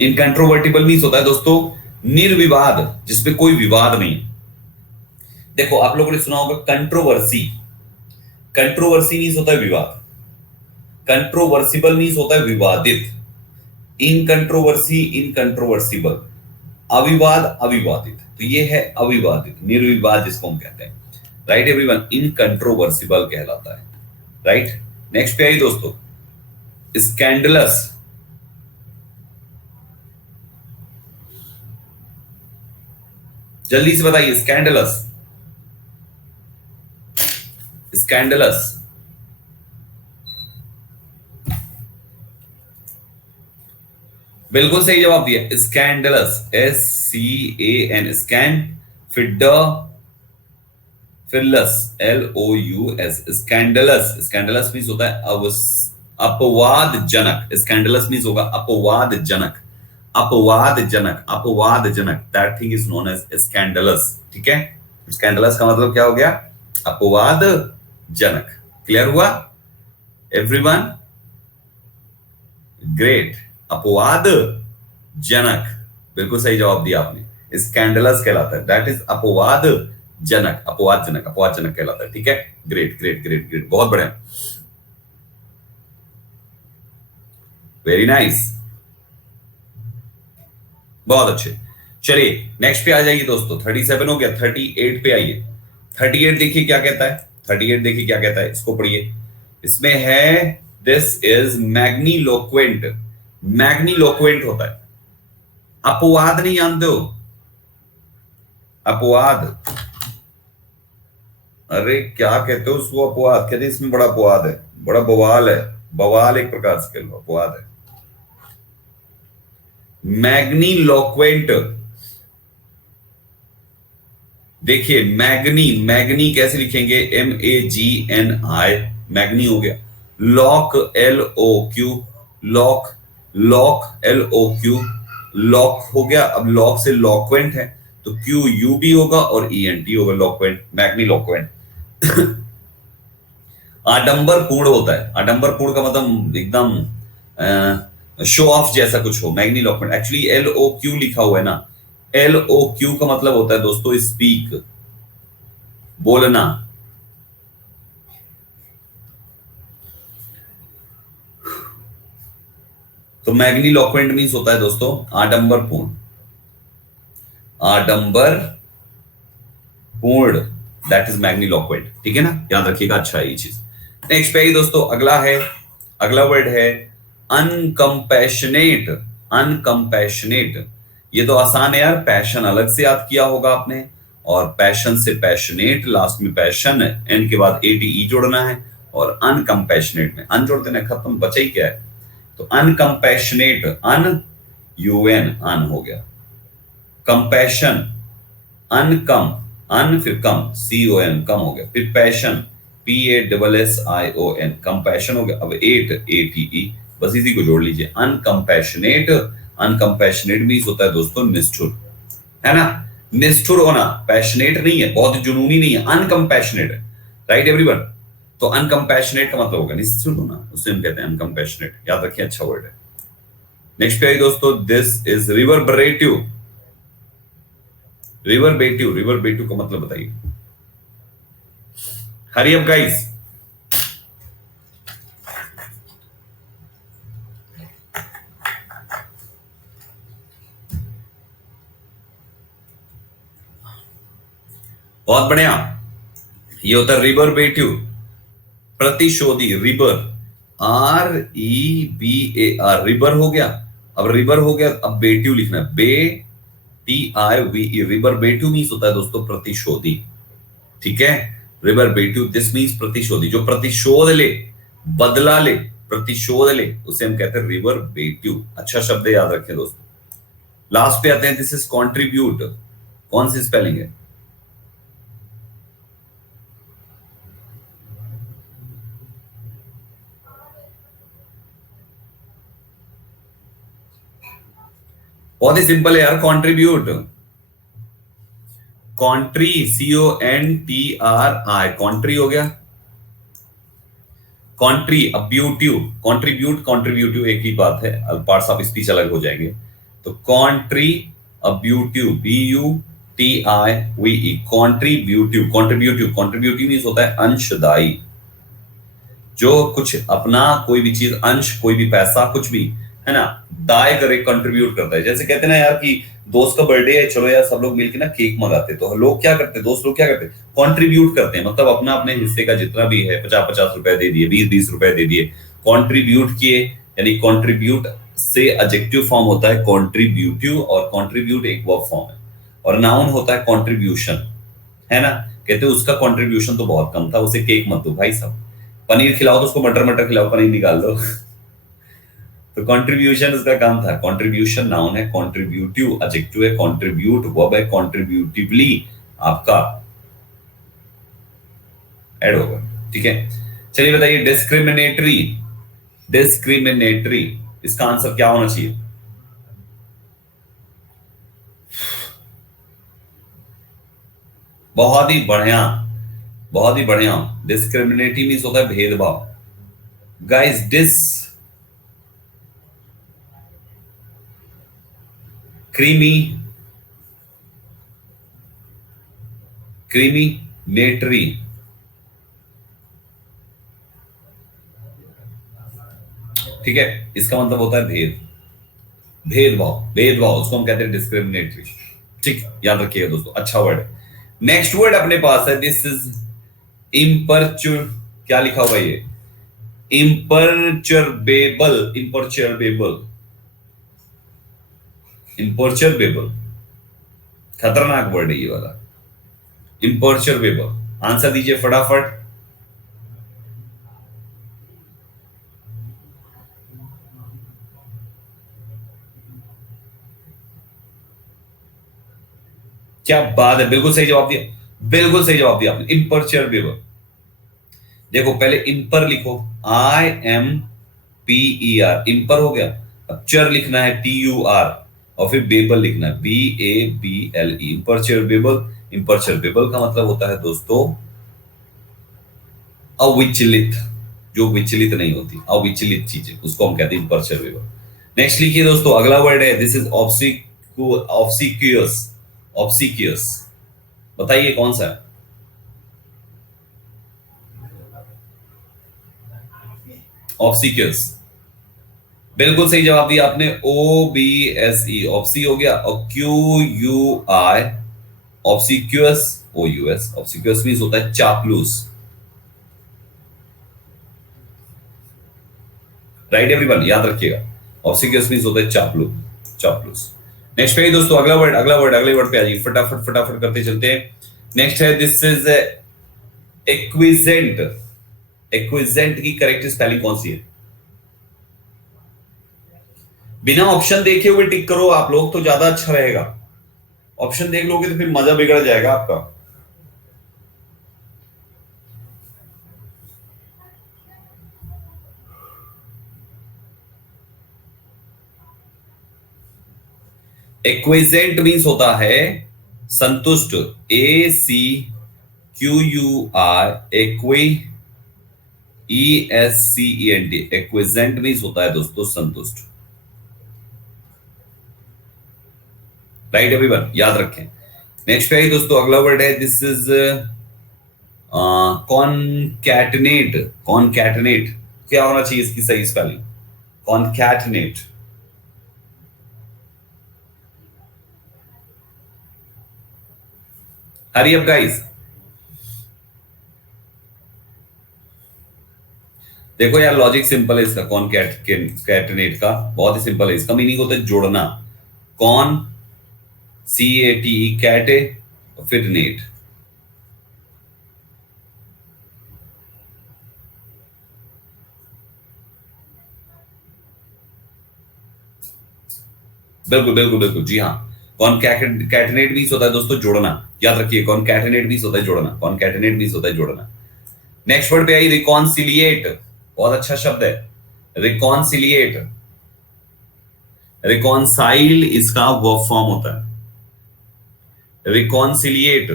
इनकंट्रोवर्टिबल मींस होता है दोस्तों निर्विवाद, जिसपे कोई विवाद नहीं। देखो आप लोगों ने सुना होगा कंट्रोवर्सी, कंट्रोवर्सी मींस होता है विवाद, कंट्रोवर्सिबल मींस होता है विवादित, इनकंट्रोवर्सी, इनकंट्रोवर्सिबल, अविवाद, अविवादित, तो ये है अविवादित, निर्विवाद जिसको हम कहते हैं। राइट एवरीवन, इनकंट्रोवर्सिबल कहलाता है। राइट, नेक्स्ट पे आई दोस्तों, स्कैंडलस। जल्दी से बताइए, स्कैंडलस, स्कैंडलस। बिल्कुल सही जवाब दिया, स्कैंडलस, SCAN, स्कैन, फिर ड, फिर लस, LOUS, स्कैंडलस। स्कैंडलस मीन्स होता है अपवादजनक। स्कैंडलस मीन्स होगा अपवादजनक, अपवादजनक, अपवादजनक। That thing is known as scandalous. ठीक है, स्कैंडलस का मतलब क्या हो गया? अपवादजनक। क्लियर हुआ एवरीवन? ग्रेट, अपवादजनक, बिल्कुल सही जवाब दिया आपने। स्कैंडलस कहलाता है, दैट इज अपवादजनक, अपवादजनक, अपवादजनक कहलाता है। ठीक है, ग्रेट ग्रेट ग्रेट ग्रेट, बहुत बढ़िया, वेरी नाइस, बहुत अच्छे। चलिए नेक्स्ट पे आ जाइए दोस्तों, 37 हो गया, 38 पे आइए। 38 देखिए क्या कहता है, 38 देखिए क्या कहता है, इसको पढ़िए। इसमें है दिस इज मैग्नीलोक्वेंट। मैग्नीलोक्वेंट होता है, अपवाद नहीं जानते हो? अपवाद, अरे क्या कहते हो उसको? अपवाद कहते हैं, इसमें बड़ा अपवाद है, बड़ा बवाल है। बवाल एक प्रकार से कह लो, अपवाद है। मैग्नीलोक्वेंट, देखिए मैग्नी, मैग्नी कैसे लिखेंगे? MAGNI, मैग्नी हो गया। Lock, LOQ, lock, lock, LOQ, lock हो गया। अब लॉक से लॉक्वेंट है तो QUB होगा और ENT होगा, लॉक्वेंट, मैग्नी लॉक्वेंट। आडंबर पूर्ण होता है, आडंबर पूर्ण का मतलब एकदम शो ऑफ जैसा कुछ हो, मैग्नी लॉक्वेंट। एक्चुअली LOQ लिखा हुआ है ना, LOQ का मतलब होता है दोस्तों स्पीक, बोलना। तो मैग्नीलोक्वेंट मीन्स होता है दोस्तों आडंबर पूर्ण, आडंबर पूर्ण, दैट इज मैग्नीलोक्वेंट। ठीक है ना, याद रखिएगा, अच्छा है ये चीज। नेक्स्ट पे दोस्तों अगला है, अगला वर्ड है अनकंपैशनेट। अनकंपैशनेट, ये तो आसान है यार, पैशन अलग से याद किया होगा आपने, और पैशन से पैशनेट, लास्ट में पैशन है, एन के बाद ATE जोड़ना है, और अनकंपैशनेट में अन जोड़ देना, खत्म, बचा ही क्या है? तो अनकंपैशनेट, अन UN, अन हो गया। कंपैशन, अनकम, अन फिर कम, CON, कम हो गया। फिर पैशन, PASSION, कंपैशन हो गया। अब एट, ATE, बस इसी को जोड़ लीजिए, अनकंपैशनेट। अनकंपैशनेट मीन्स होता है दोस्तों निष्ठुर, है ना, निष्ठुर होना, पैशनेट नहीं है, बहुत जुनूनी नहीं है, अनकंपैशनेट है। Right everyone? तो अनकंपैशनेट का मतलब होगा निष्ठुर होना, उसे हम कहते हैं अनकंपैशनेट, याद रखिए, अच्छा वर्ड है। नेक्स्ट पे आइए दोस्तों, दिस इज रिवरबरेटिव। रिवरबेटिव, रिवरबेटिव का मतलब बताइए, हरी अप गाइस। बहुत बढ़िया, ये होता है रिवरबेटिव, प्रतिशोधी, रिवर, REBAR, रिवर हो गया। अब रिवर हो गया, अब बेटिव लिखना है, BTIVE, रिवर बेटिव मीन्स होता है दोस्तों प्रतिशोधी। ठीक है, रिवर बेटिव, दिस मीन्स प्रतिशोधी, जो प्रतिशोध ले, बदला ले, प्रतिशोध ले, उसे हम कहते हैं रिवर बेटिव। अच्छा शब्द है, याद रखें दोस्तों। लास्ट पे आते हैं, दिस इज कॉन्ट्रीब्यूट। कौन सी स्पेलिंग है? बहुत ही सिंपल है यार, कंट्रीब्यूट, कॉन्ट्री, CONTRI, कॉन्ट्री हो गया। कॉन्ट्री, अब्यूटिव, कॉन्ट्रीब्यूट, कॉन्ट्रीब्यूटिव एक ही बात है, पार्ट्स ऑफ स्पीच अलग हो जाएंगे। तो कॉन्ट्री अब्यूटिव, BUTIVE, कॉन्ट्रीब्यूटिव, कॉन्ट्रीब्यूटिव, कॉन्ट्रीब्यूटिव मीन्स होता है अंशदायी, जो कुछ अपना कोई भी चीज, अंश, कोई भी पैसा, कुछ भी, है ना, दाय करे, कंट्रीब्यूट करता है। जैसे कहते हैं ना यार कि दोस्त का बर्थडे है, चलो यार सब लोग मिलकर ना केक मंगाते, तो लोग क्या करते हैं, दोस्त लोग क्या करते हैं, कंट्रीब्यूट करते हैं, मतलब अपना अपने हिस्से का जितना भी है, 50-50 रुपए दे दिए, 20-20 रुपए दे दिए, कंट्रीब्यूट किए। यानी कंट्रीब्यूट से एडजेक्टिव फॉर्म होता है कंट्रीब्यूटिव, और कंट्रीब्यूट एक वर्ब फॉर्म है। और नाउन होता है कंट्रीब्यूशन, है ना। कहते हैं उसका कंट्रीब्यूशन तो बहुत कम था, उसे केक मत दो भाई साहब, पनीर खिलाओ तो उसको मटर मटर खिलाओ, पनीर निकाल दो। तो कंट्रीब्यूशन उसका काम था। कंट्रीब्यूशन नाउन है, कंट्रीब्यूटिव एडजेक्टिव है, कंट्रीब्यूट वर्ब है, कंट्रीब्यूटिवली आपका ऐड होगा, ठीक है। चलिए बताइए डिस्क्रिमिनेटरी, डिस्क्रिमिनेटरी इसका आंसर क्या होना चाहिए? बहुत ही बढ़िया, बहुत ही बढ़िया। डिस्क्रिमिनेटिव मीन्स होता है भेदभाव। गाइस डिस क्रीमी, क्रीमिनेटरी, ठीक है, इसका मतलब होता है भेद, भेदभाव, भेदभाव उसको हम कहते हैं डिस्क्रिमिनेटरी। ठीक, याद रखिएगा दोस्तों, अच्छा वर्ड है। नेक्स्ट वर्ड अपने पास है, दिस इज इम्परचुर, क्या लिखा हुआ है ये? इम्परचरबेबल, इम्परचरबेबल, इम्परचरबेबल, खतरनाक वर्ड है ये वाला, इम्परचरबेबल। आंसर दीजिए फटाफट। क्या बात है, बिल्कुल सही जवाब दिया, बिल्कुल सही जवाब दिया आपने, इम्परचरबेबल। देखो पहले इम्पर लिखो, IMPER, इम्पर हो गया। अब चर लिखना है TUR, और फिर बेबल लिखना है BABLE, इम्परचरबेबल। इम्परचरबेबल का मतलब होता है दोस्तों अविचलित, जो विचलित नहीं होती, अविचलित चीजें, उसको हम कहते हैं इम्परचरबेबल। नेक्स्ट लिखिए दोस्तों, अगला वर्ड है, दिस इज ऑब्सिक्यूअस, ऑब्सिक्यूअस, बताइए कौन सा है? ऑब्सिक्यूअस, बिल्कुल सही जवाब दिया आपने, OBSE, ऑप्सी हो गया, और QUI, ऑब्सिक्यूअस, OUS, ऑब्सिक्यूअस मींस होता है चापलूस, राइट एवरीवन, याद रखिएगा, ऑब्सिक्यूअस मींस होता है चापलूस, चापलूस। नेक्स्ट पे दोस्तों अगला वर्ड, अगला वर्ड, अगले वर्ड पे आ जाइए, फटाफट फटाफट करते चलते हैं। नेक्स्ट है, दिस इज एक्विजेंट, एक्विजेंट की करेक्ट स्पेलिंग कौन सी है? बिना ऑप्शन देखे हुए टिक करो आप लोग तो ज्यादा अच्छा रहेगा, ऑप्शन देख लोगे तो फिर मजा बिगड़ जाएगा आपका। एक्विजेंट मीन्स होता है संतुष्ट, ACQUR, ESCENT, एक्विजेंट मीन्स होता है दोस्तों संतुष्ट, राइट एवरीवन, याद रखें। नेक्स्ट पे दोस्तों अगला वर्ड है, दिस इज कॉनकैटनेट, कॉनकैटनेट क्या होना चाहिए इसकी सही spelling? Concatenate, hurry up guys. देखो यार लॉजिक सिंपल है इसका, कॉनकैटनेट का बहुत ही सिंपल है, इसका मीनिंग होता है जोड़ना, कॉन, CATE, कैटे, और फिर नेट। बिल्कुल बिल्कुल बिल्कुल, जी हाँ। कॉनकैटनेट मीन्स होता है दोस्तों जोड़ना, याद रखिए, कॉनकैटनेट मीन्स होता है जोड़ना, कॉनकैटनेट मीन्स होता है जोड़ना। नेक्स्ट वर्ड पे आई रिकॉन्सिलिएट, बहुत अच्छा शब्द है, रिकॉन्सिलिएट, रिकॉन्साइल इसका वर्ब फॉर्म होता है, रिकॉन्सिलिएट।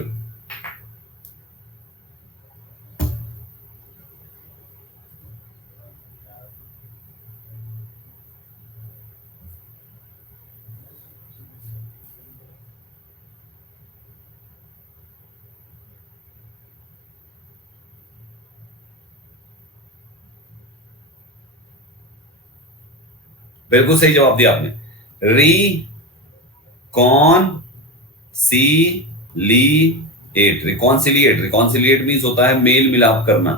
बिल्कुल सही जवाब दिया आपने, री कॉन सी ली एट, रिकॉन्सिलिएट, रिकॉन्सिलिएट मीन्स होता है मेल मिलाप करना।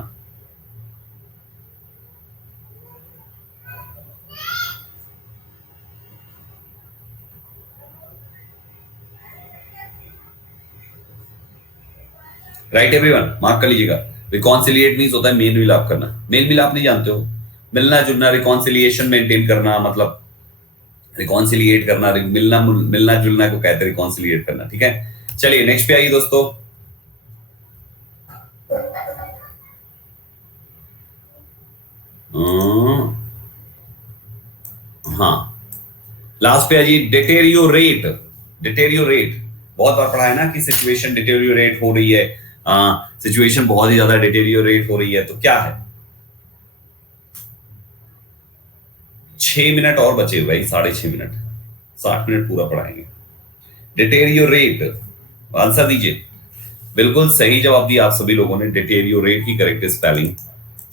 राइट एवरीवन, मार्क कर लीजिएगा। रिकॉन्सिलिएट मींस होता है मेल मिलाप करना। मेल मिलाप नहीं जानते हो? मिलना जुलना, रिकॉन्सिलिएशन मेंटेन करना, मतलब रिकॉन्सिलिएट करना, मिलना मिलना जुलना को कहते हैं रिकॉन्सिलिएट करना। ठीक है, चलिए नेक्स्ट पे आइए दोस्तों। हाँ, लास्ट पे आइए, डिटेरियोरेट। डिटेरियोरेट बहुत बार पढ़ा है ना कि सिचुएशन डिटेरियोरेट हो रही है, सिचुएशन बहुत ही ज्यादा डिटेरियोरेट हो रही है, तो क्या है? 6 मिनट और बचे भाई, 6.5 मिनट, 60 मिनट पूरा पढ़ाएंगे। डिटेरियोरेट, आंसर दीजिए। बिल्कुल सही जवाब दिया आप सभी लोगों ने, डिटेरियोरेट की करेक्ट स्पेलिंग,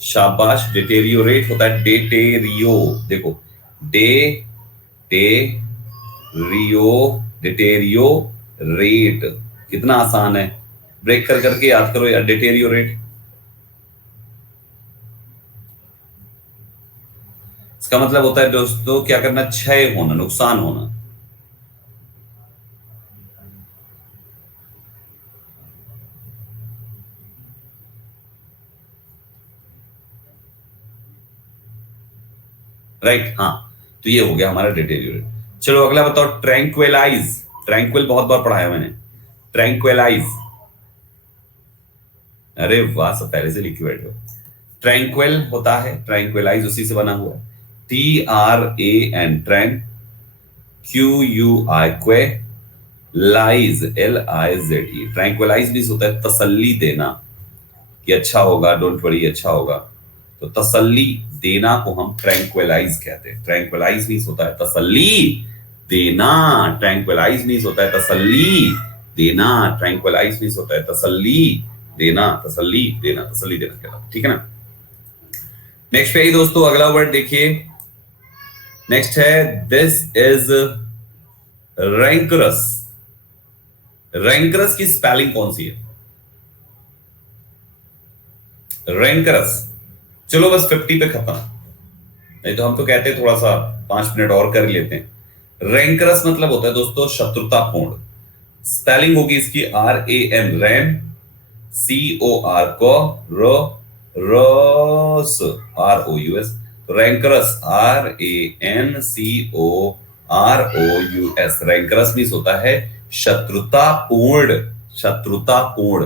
शाबाश। डिटेरियोरेट होता है डेटेरियो, देखो डे टे रियो, डिटेरियो रेट, कितना आसान है, ब्रेक कर करके याद करो यार। डिटेरियोरेट इसका मतलब होता है दोस्तों क्या करना, क्षय होना, नुकसान होना। राइट, हाँ, तो ये हो गया हमारा डिटेरियोरेट। चलो अगला बताओ, ट्रैंक्विलाइज। ट्रैंक्विल बहुत बार पढ़ाया मैंने, ट्रैंक्विलाइज। अरे वाह, सब पहले से लिखे बैठे हो। ट्रैंक्विल होता है, ट्रैंक्विलाइज उसी से बना हुआ है, TRAN, ट्रैंक, QUI, क्वे, लाइज, LIZE। ट्रैंक्विलाइज भी होता है तसल्ली देना, कि अच्छा होगा, डोंट वरी, अच्छा होगा। तो तसल्ली देना को हम ट्रैंक्विलाइज कहते हैं। ट्रैंक्विलाइज मींस होता है तसल्ली देना, ट्रैंक्विलाइज मींस होता है तसल्ली देना, ट्रैंक्विलाइज मींस होता है तसल्ली देना, तसल्ली देना, तसल्ली देना कहता, ठीक है ना। नेक्स्ट पे दोस्तों अगला वर्ड देखिए, नेक्स्ट है दिस इज रैंकरस। रैंकरस की स्पेलिंग कौन सी है? रैंकरस, चलो बस 50 पे खत्म, नहीं तो हम तो कहते हैं थोड़ा सा 5 मिनट और कर लेते हैं। रैंकरस मतलब होता है दोस्तों शत्रुतापूर्ण। स्पेलिंग होगी इसकी RAN, रैम, COR को, रोस, ROUS, रैंकरस RANCOROUS। रैंकरस मींस होता है शत्रुतापूर्ण, शत्रुतापूर्ण,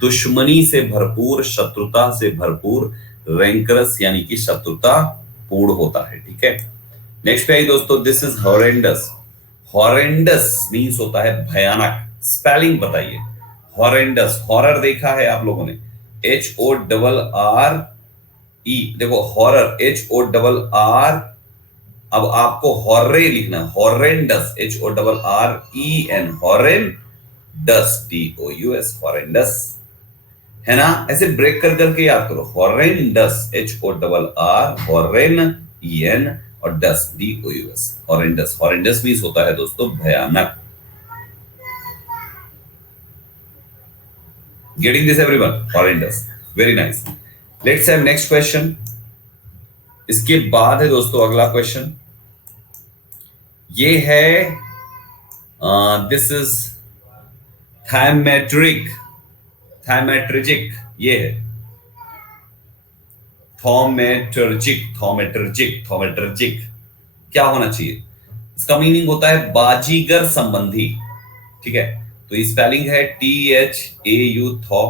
दुश्मनी से भरपूर, शत्रुता से भरपूर, रैंकरस यानी कि शत्रुता पूर्ण होता है। ठीक है, नेक्स्ट पे आई दोस्तों, this is horrendous. Horrendous means होता है भयानक। स्पेलिंग बताइए, हॉरेंडस। हॉरर देखा है आप लोगों ने, HORRE, देखो हॉरर HORR, अब आपको हॉर्रे लिखना, horrendous HORREN, horrendous DOUS, horrendous, है ना। ऐसे ब्रेक कर करके याद करो, हॉरेंडस HORR, हॉरेन और डस DOUS, हॉरेंडस। हॉरेंडस मींस होता है दोस्तों भयानक। Getting this everyone? Horrendous, very nice. Let's have next question. इसके बाद है दोस्तों अगला क्वेश्चन, ये है दिस इज थैमेट्रिक, थैमेट्रिजिक, ये है थॉमेटर्जिक, थॉमेटर्जिक, थॉमेटर्जिक क्या होना चाहिए? इसका मीनिंग होता है बाजीगर संबंधी। ठीक है, तो स्पेलिंग है THAU, थॉ,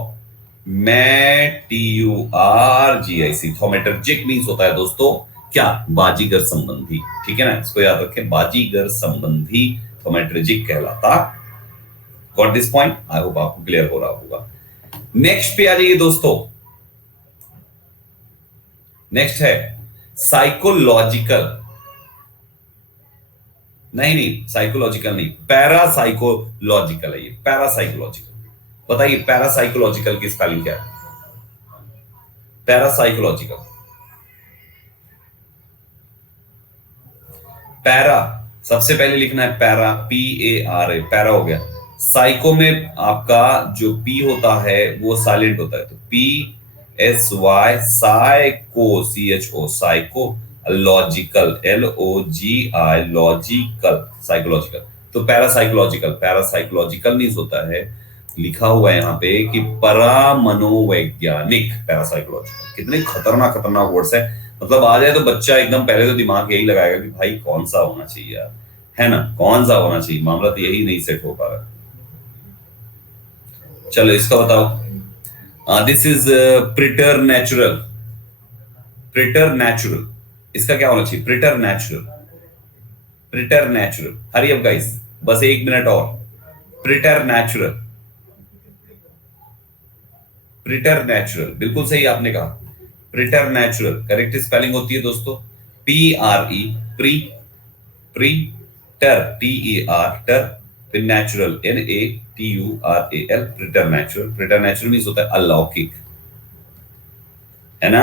मैं TURGIC, थॉमेटर्जिक मीन्स होता है दोस्तों क्या? बाजीगर संबंधी। ठीक है ना, इसको याद रखें, बाजीगर संबंधी थॉमेटर्जिक कहलाता। Got this point? I hope आपको क्लियर हो रहा होगा। नेक्स्ट पे आ जाइए दोस्तों, नेक्स्ट है साइकोलॉजिकल, नहीं साइकोलॉजिकल नहीं, पैरासाइकोलॉजिकल है ये, पैरासाइकोलॉजिकल। बताइए पैरासाइकोलॉजिकल की स्पेलिंग क्या है? पैरासाइकोलॉजिकल, पैरा सबसे पहले लिखना है, पैरा, PARA, पैरा हो गया। साइको में आपका जो P होता है वो साइलेंट होता है, तो PSY, psycho, CHO, psycho, logical, LOGI, logical, psychological. तो पैरासाइकोलॉजिकल, पैरासाइकोलॉजिकल मींस होता है लिखा हुआ है यहाँ पे कि परामनोवैज्ञानिक पैरासाइकोलॉजिकल। कितने खतरनाक खतरनाक वर्ड्स है। मतलब आ जाए तो बच्चा एकदम पहले तो दिमाग यही लगाएगा कि भाई कौन सा होना चाहिए यार, है ना, कौन सा होना चाहिए। मामला तो यही नहीं सेट हो पा रहा। चलो इसका बताओ। This is preternatural. Preternatural, इसका क्या होना चाहिए? Preternatural. Preternatural, hurry up guys, बस 1 मिनट और। प्रिटर नेचुरल। प्रिटर नेचुरल, बिल्कुल सही आपने कहा। प्रिटर नेचुरल करेक्ट स्पेलिंग होती है दोस्तों PRE, प्री, प्री, टर, TER, टर, फिर natural NATURAL, प्रिटर natural. प्रिटर natural means होता है अलौकिक, है ना।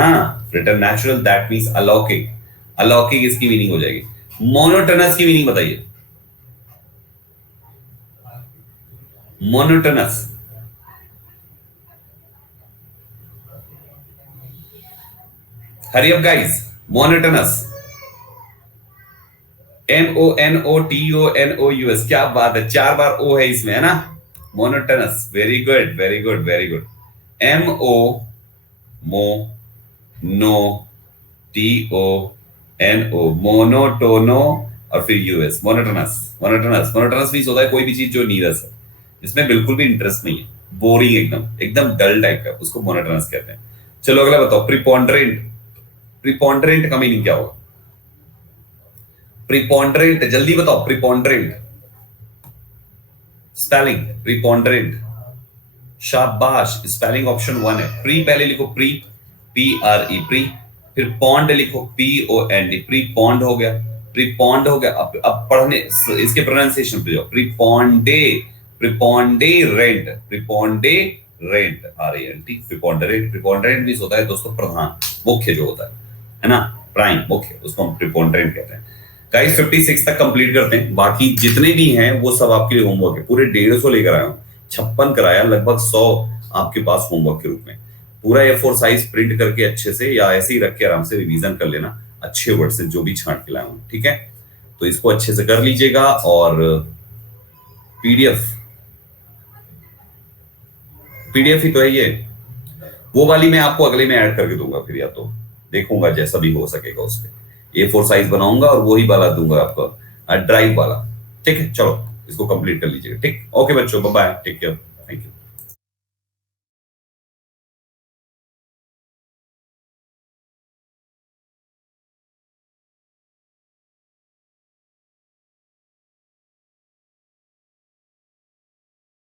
प्रिटर नेचुरल दैट मीन्स अलौकिक। अलौकिक इसकी मीनिंग हो जाएगी। मोनोटोनस की मीनिंग बताइए। मोनोटोनस, हरी अप गाइस। मोनोटोनस, MONOTONOUS, क्या बात है, 4 बार ओ है इसमें, है ना। Monotonous, very good very good very good. MO, मो, नो, TONO, मोनोटोनो, और फिर US, monotonous. Monotonous, monotonous means होता है कोई भी चीज जो नीरस है, जिसमें बिल्कुल भी इंटरेस्ट नहीं है, बोरिंग, एकदम एकदम डल टाइप का, उसको मोनोटोनस कहते हैं। चलो अगला बताओ। प्रिपोंडरेंट। प्रिपोंडरेंट का मीनिंग क्या होगा? प्रिपोंडरेंट, जल्दी बताओ। प्रिपोंडरेंट स्पेलिंग, प्रिपोंडरेंट, शाबाश। स्पेलिंग ऑप्शन 1 है। प्री पहले लिखो, प्री, PRE, प्री, फिर पॉन्ड लिखो, POND, प्री पॉन्ड हो गया। प्री पॉन्ड हो गया। अब पढ़ने इसके प्रोनाउंसिएशन पे जाओ। प्रिपोंडे, प्रिपोंडे रेंट, प्रिपोंडे रेंट, RANT, प्रिपोंडरेंट। प्रिपोंडरेंट मींस होता है दोस्तों प्रधान, मुख्य जो होता है ना, प्राइम, मुख्य, उसको हम प्रिपोंडरेंट कहते हैं। गाइस 56 तक कंप्लीट करते हैं, बाकी जितने भी हैं वो सब आपके लिए होमवर्क है। पूरे 150 लेकर आया हूं, 56 कराया, लगभग 100 आपके पास होमवर्क के रूप में। पूरा A4 साइज प्रिंट करके अच्छे से, या ऐसे ही रख के आराम से रिवीजन कर लेना अच्छे वर्ड से, जो भी छांट के लाया हूं, ठीक है। तो इसको अच्छे से कर लीजिएगा। और पीडीएफ, पीडीएफ ही तो है ये, वो वाली मैं आपको अगले में ऐड करके दूंगा, फिर या तो देखूंगा जैसा भी हो सकेगा उस पर A4 साइज बनाऊंगा और वही वाला दूंगा आपको, ड्राइव वाला, ठीक है। चलो इसको कंप्लीट कर लीजिएगा, ठीक। ओके बच्चों, बाय बाय, टेक केयर।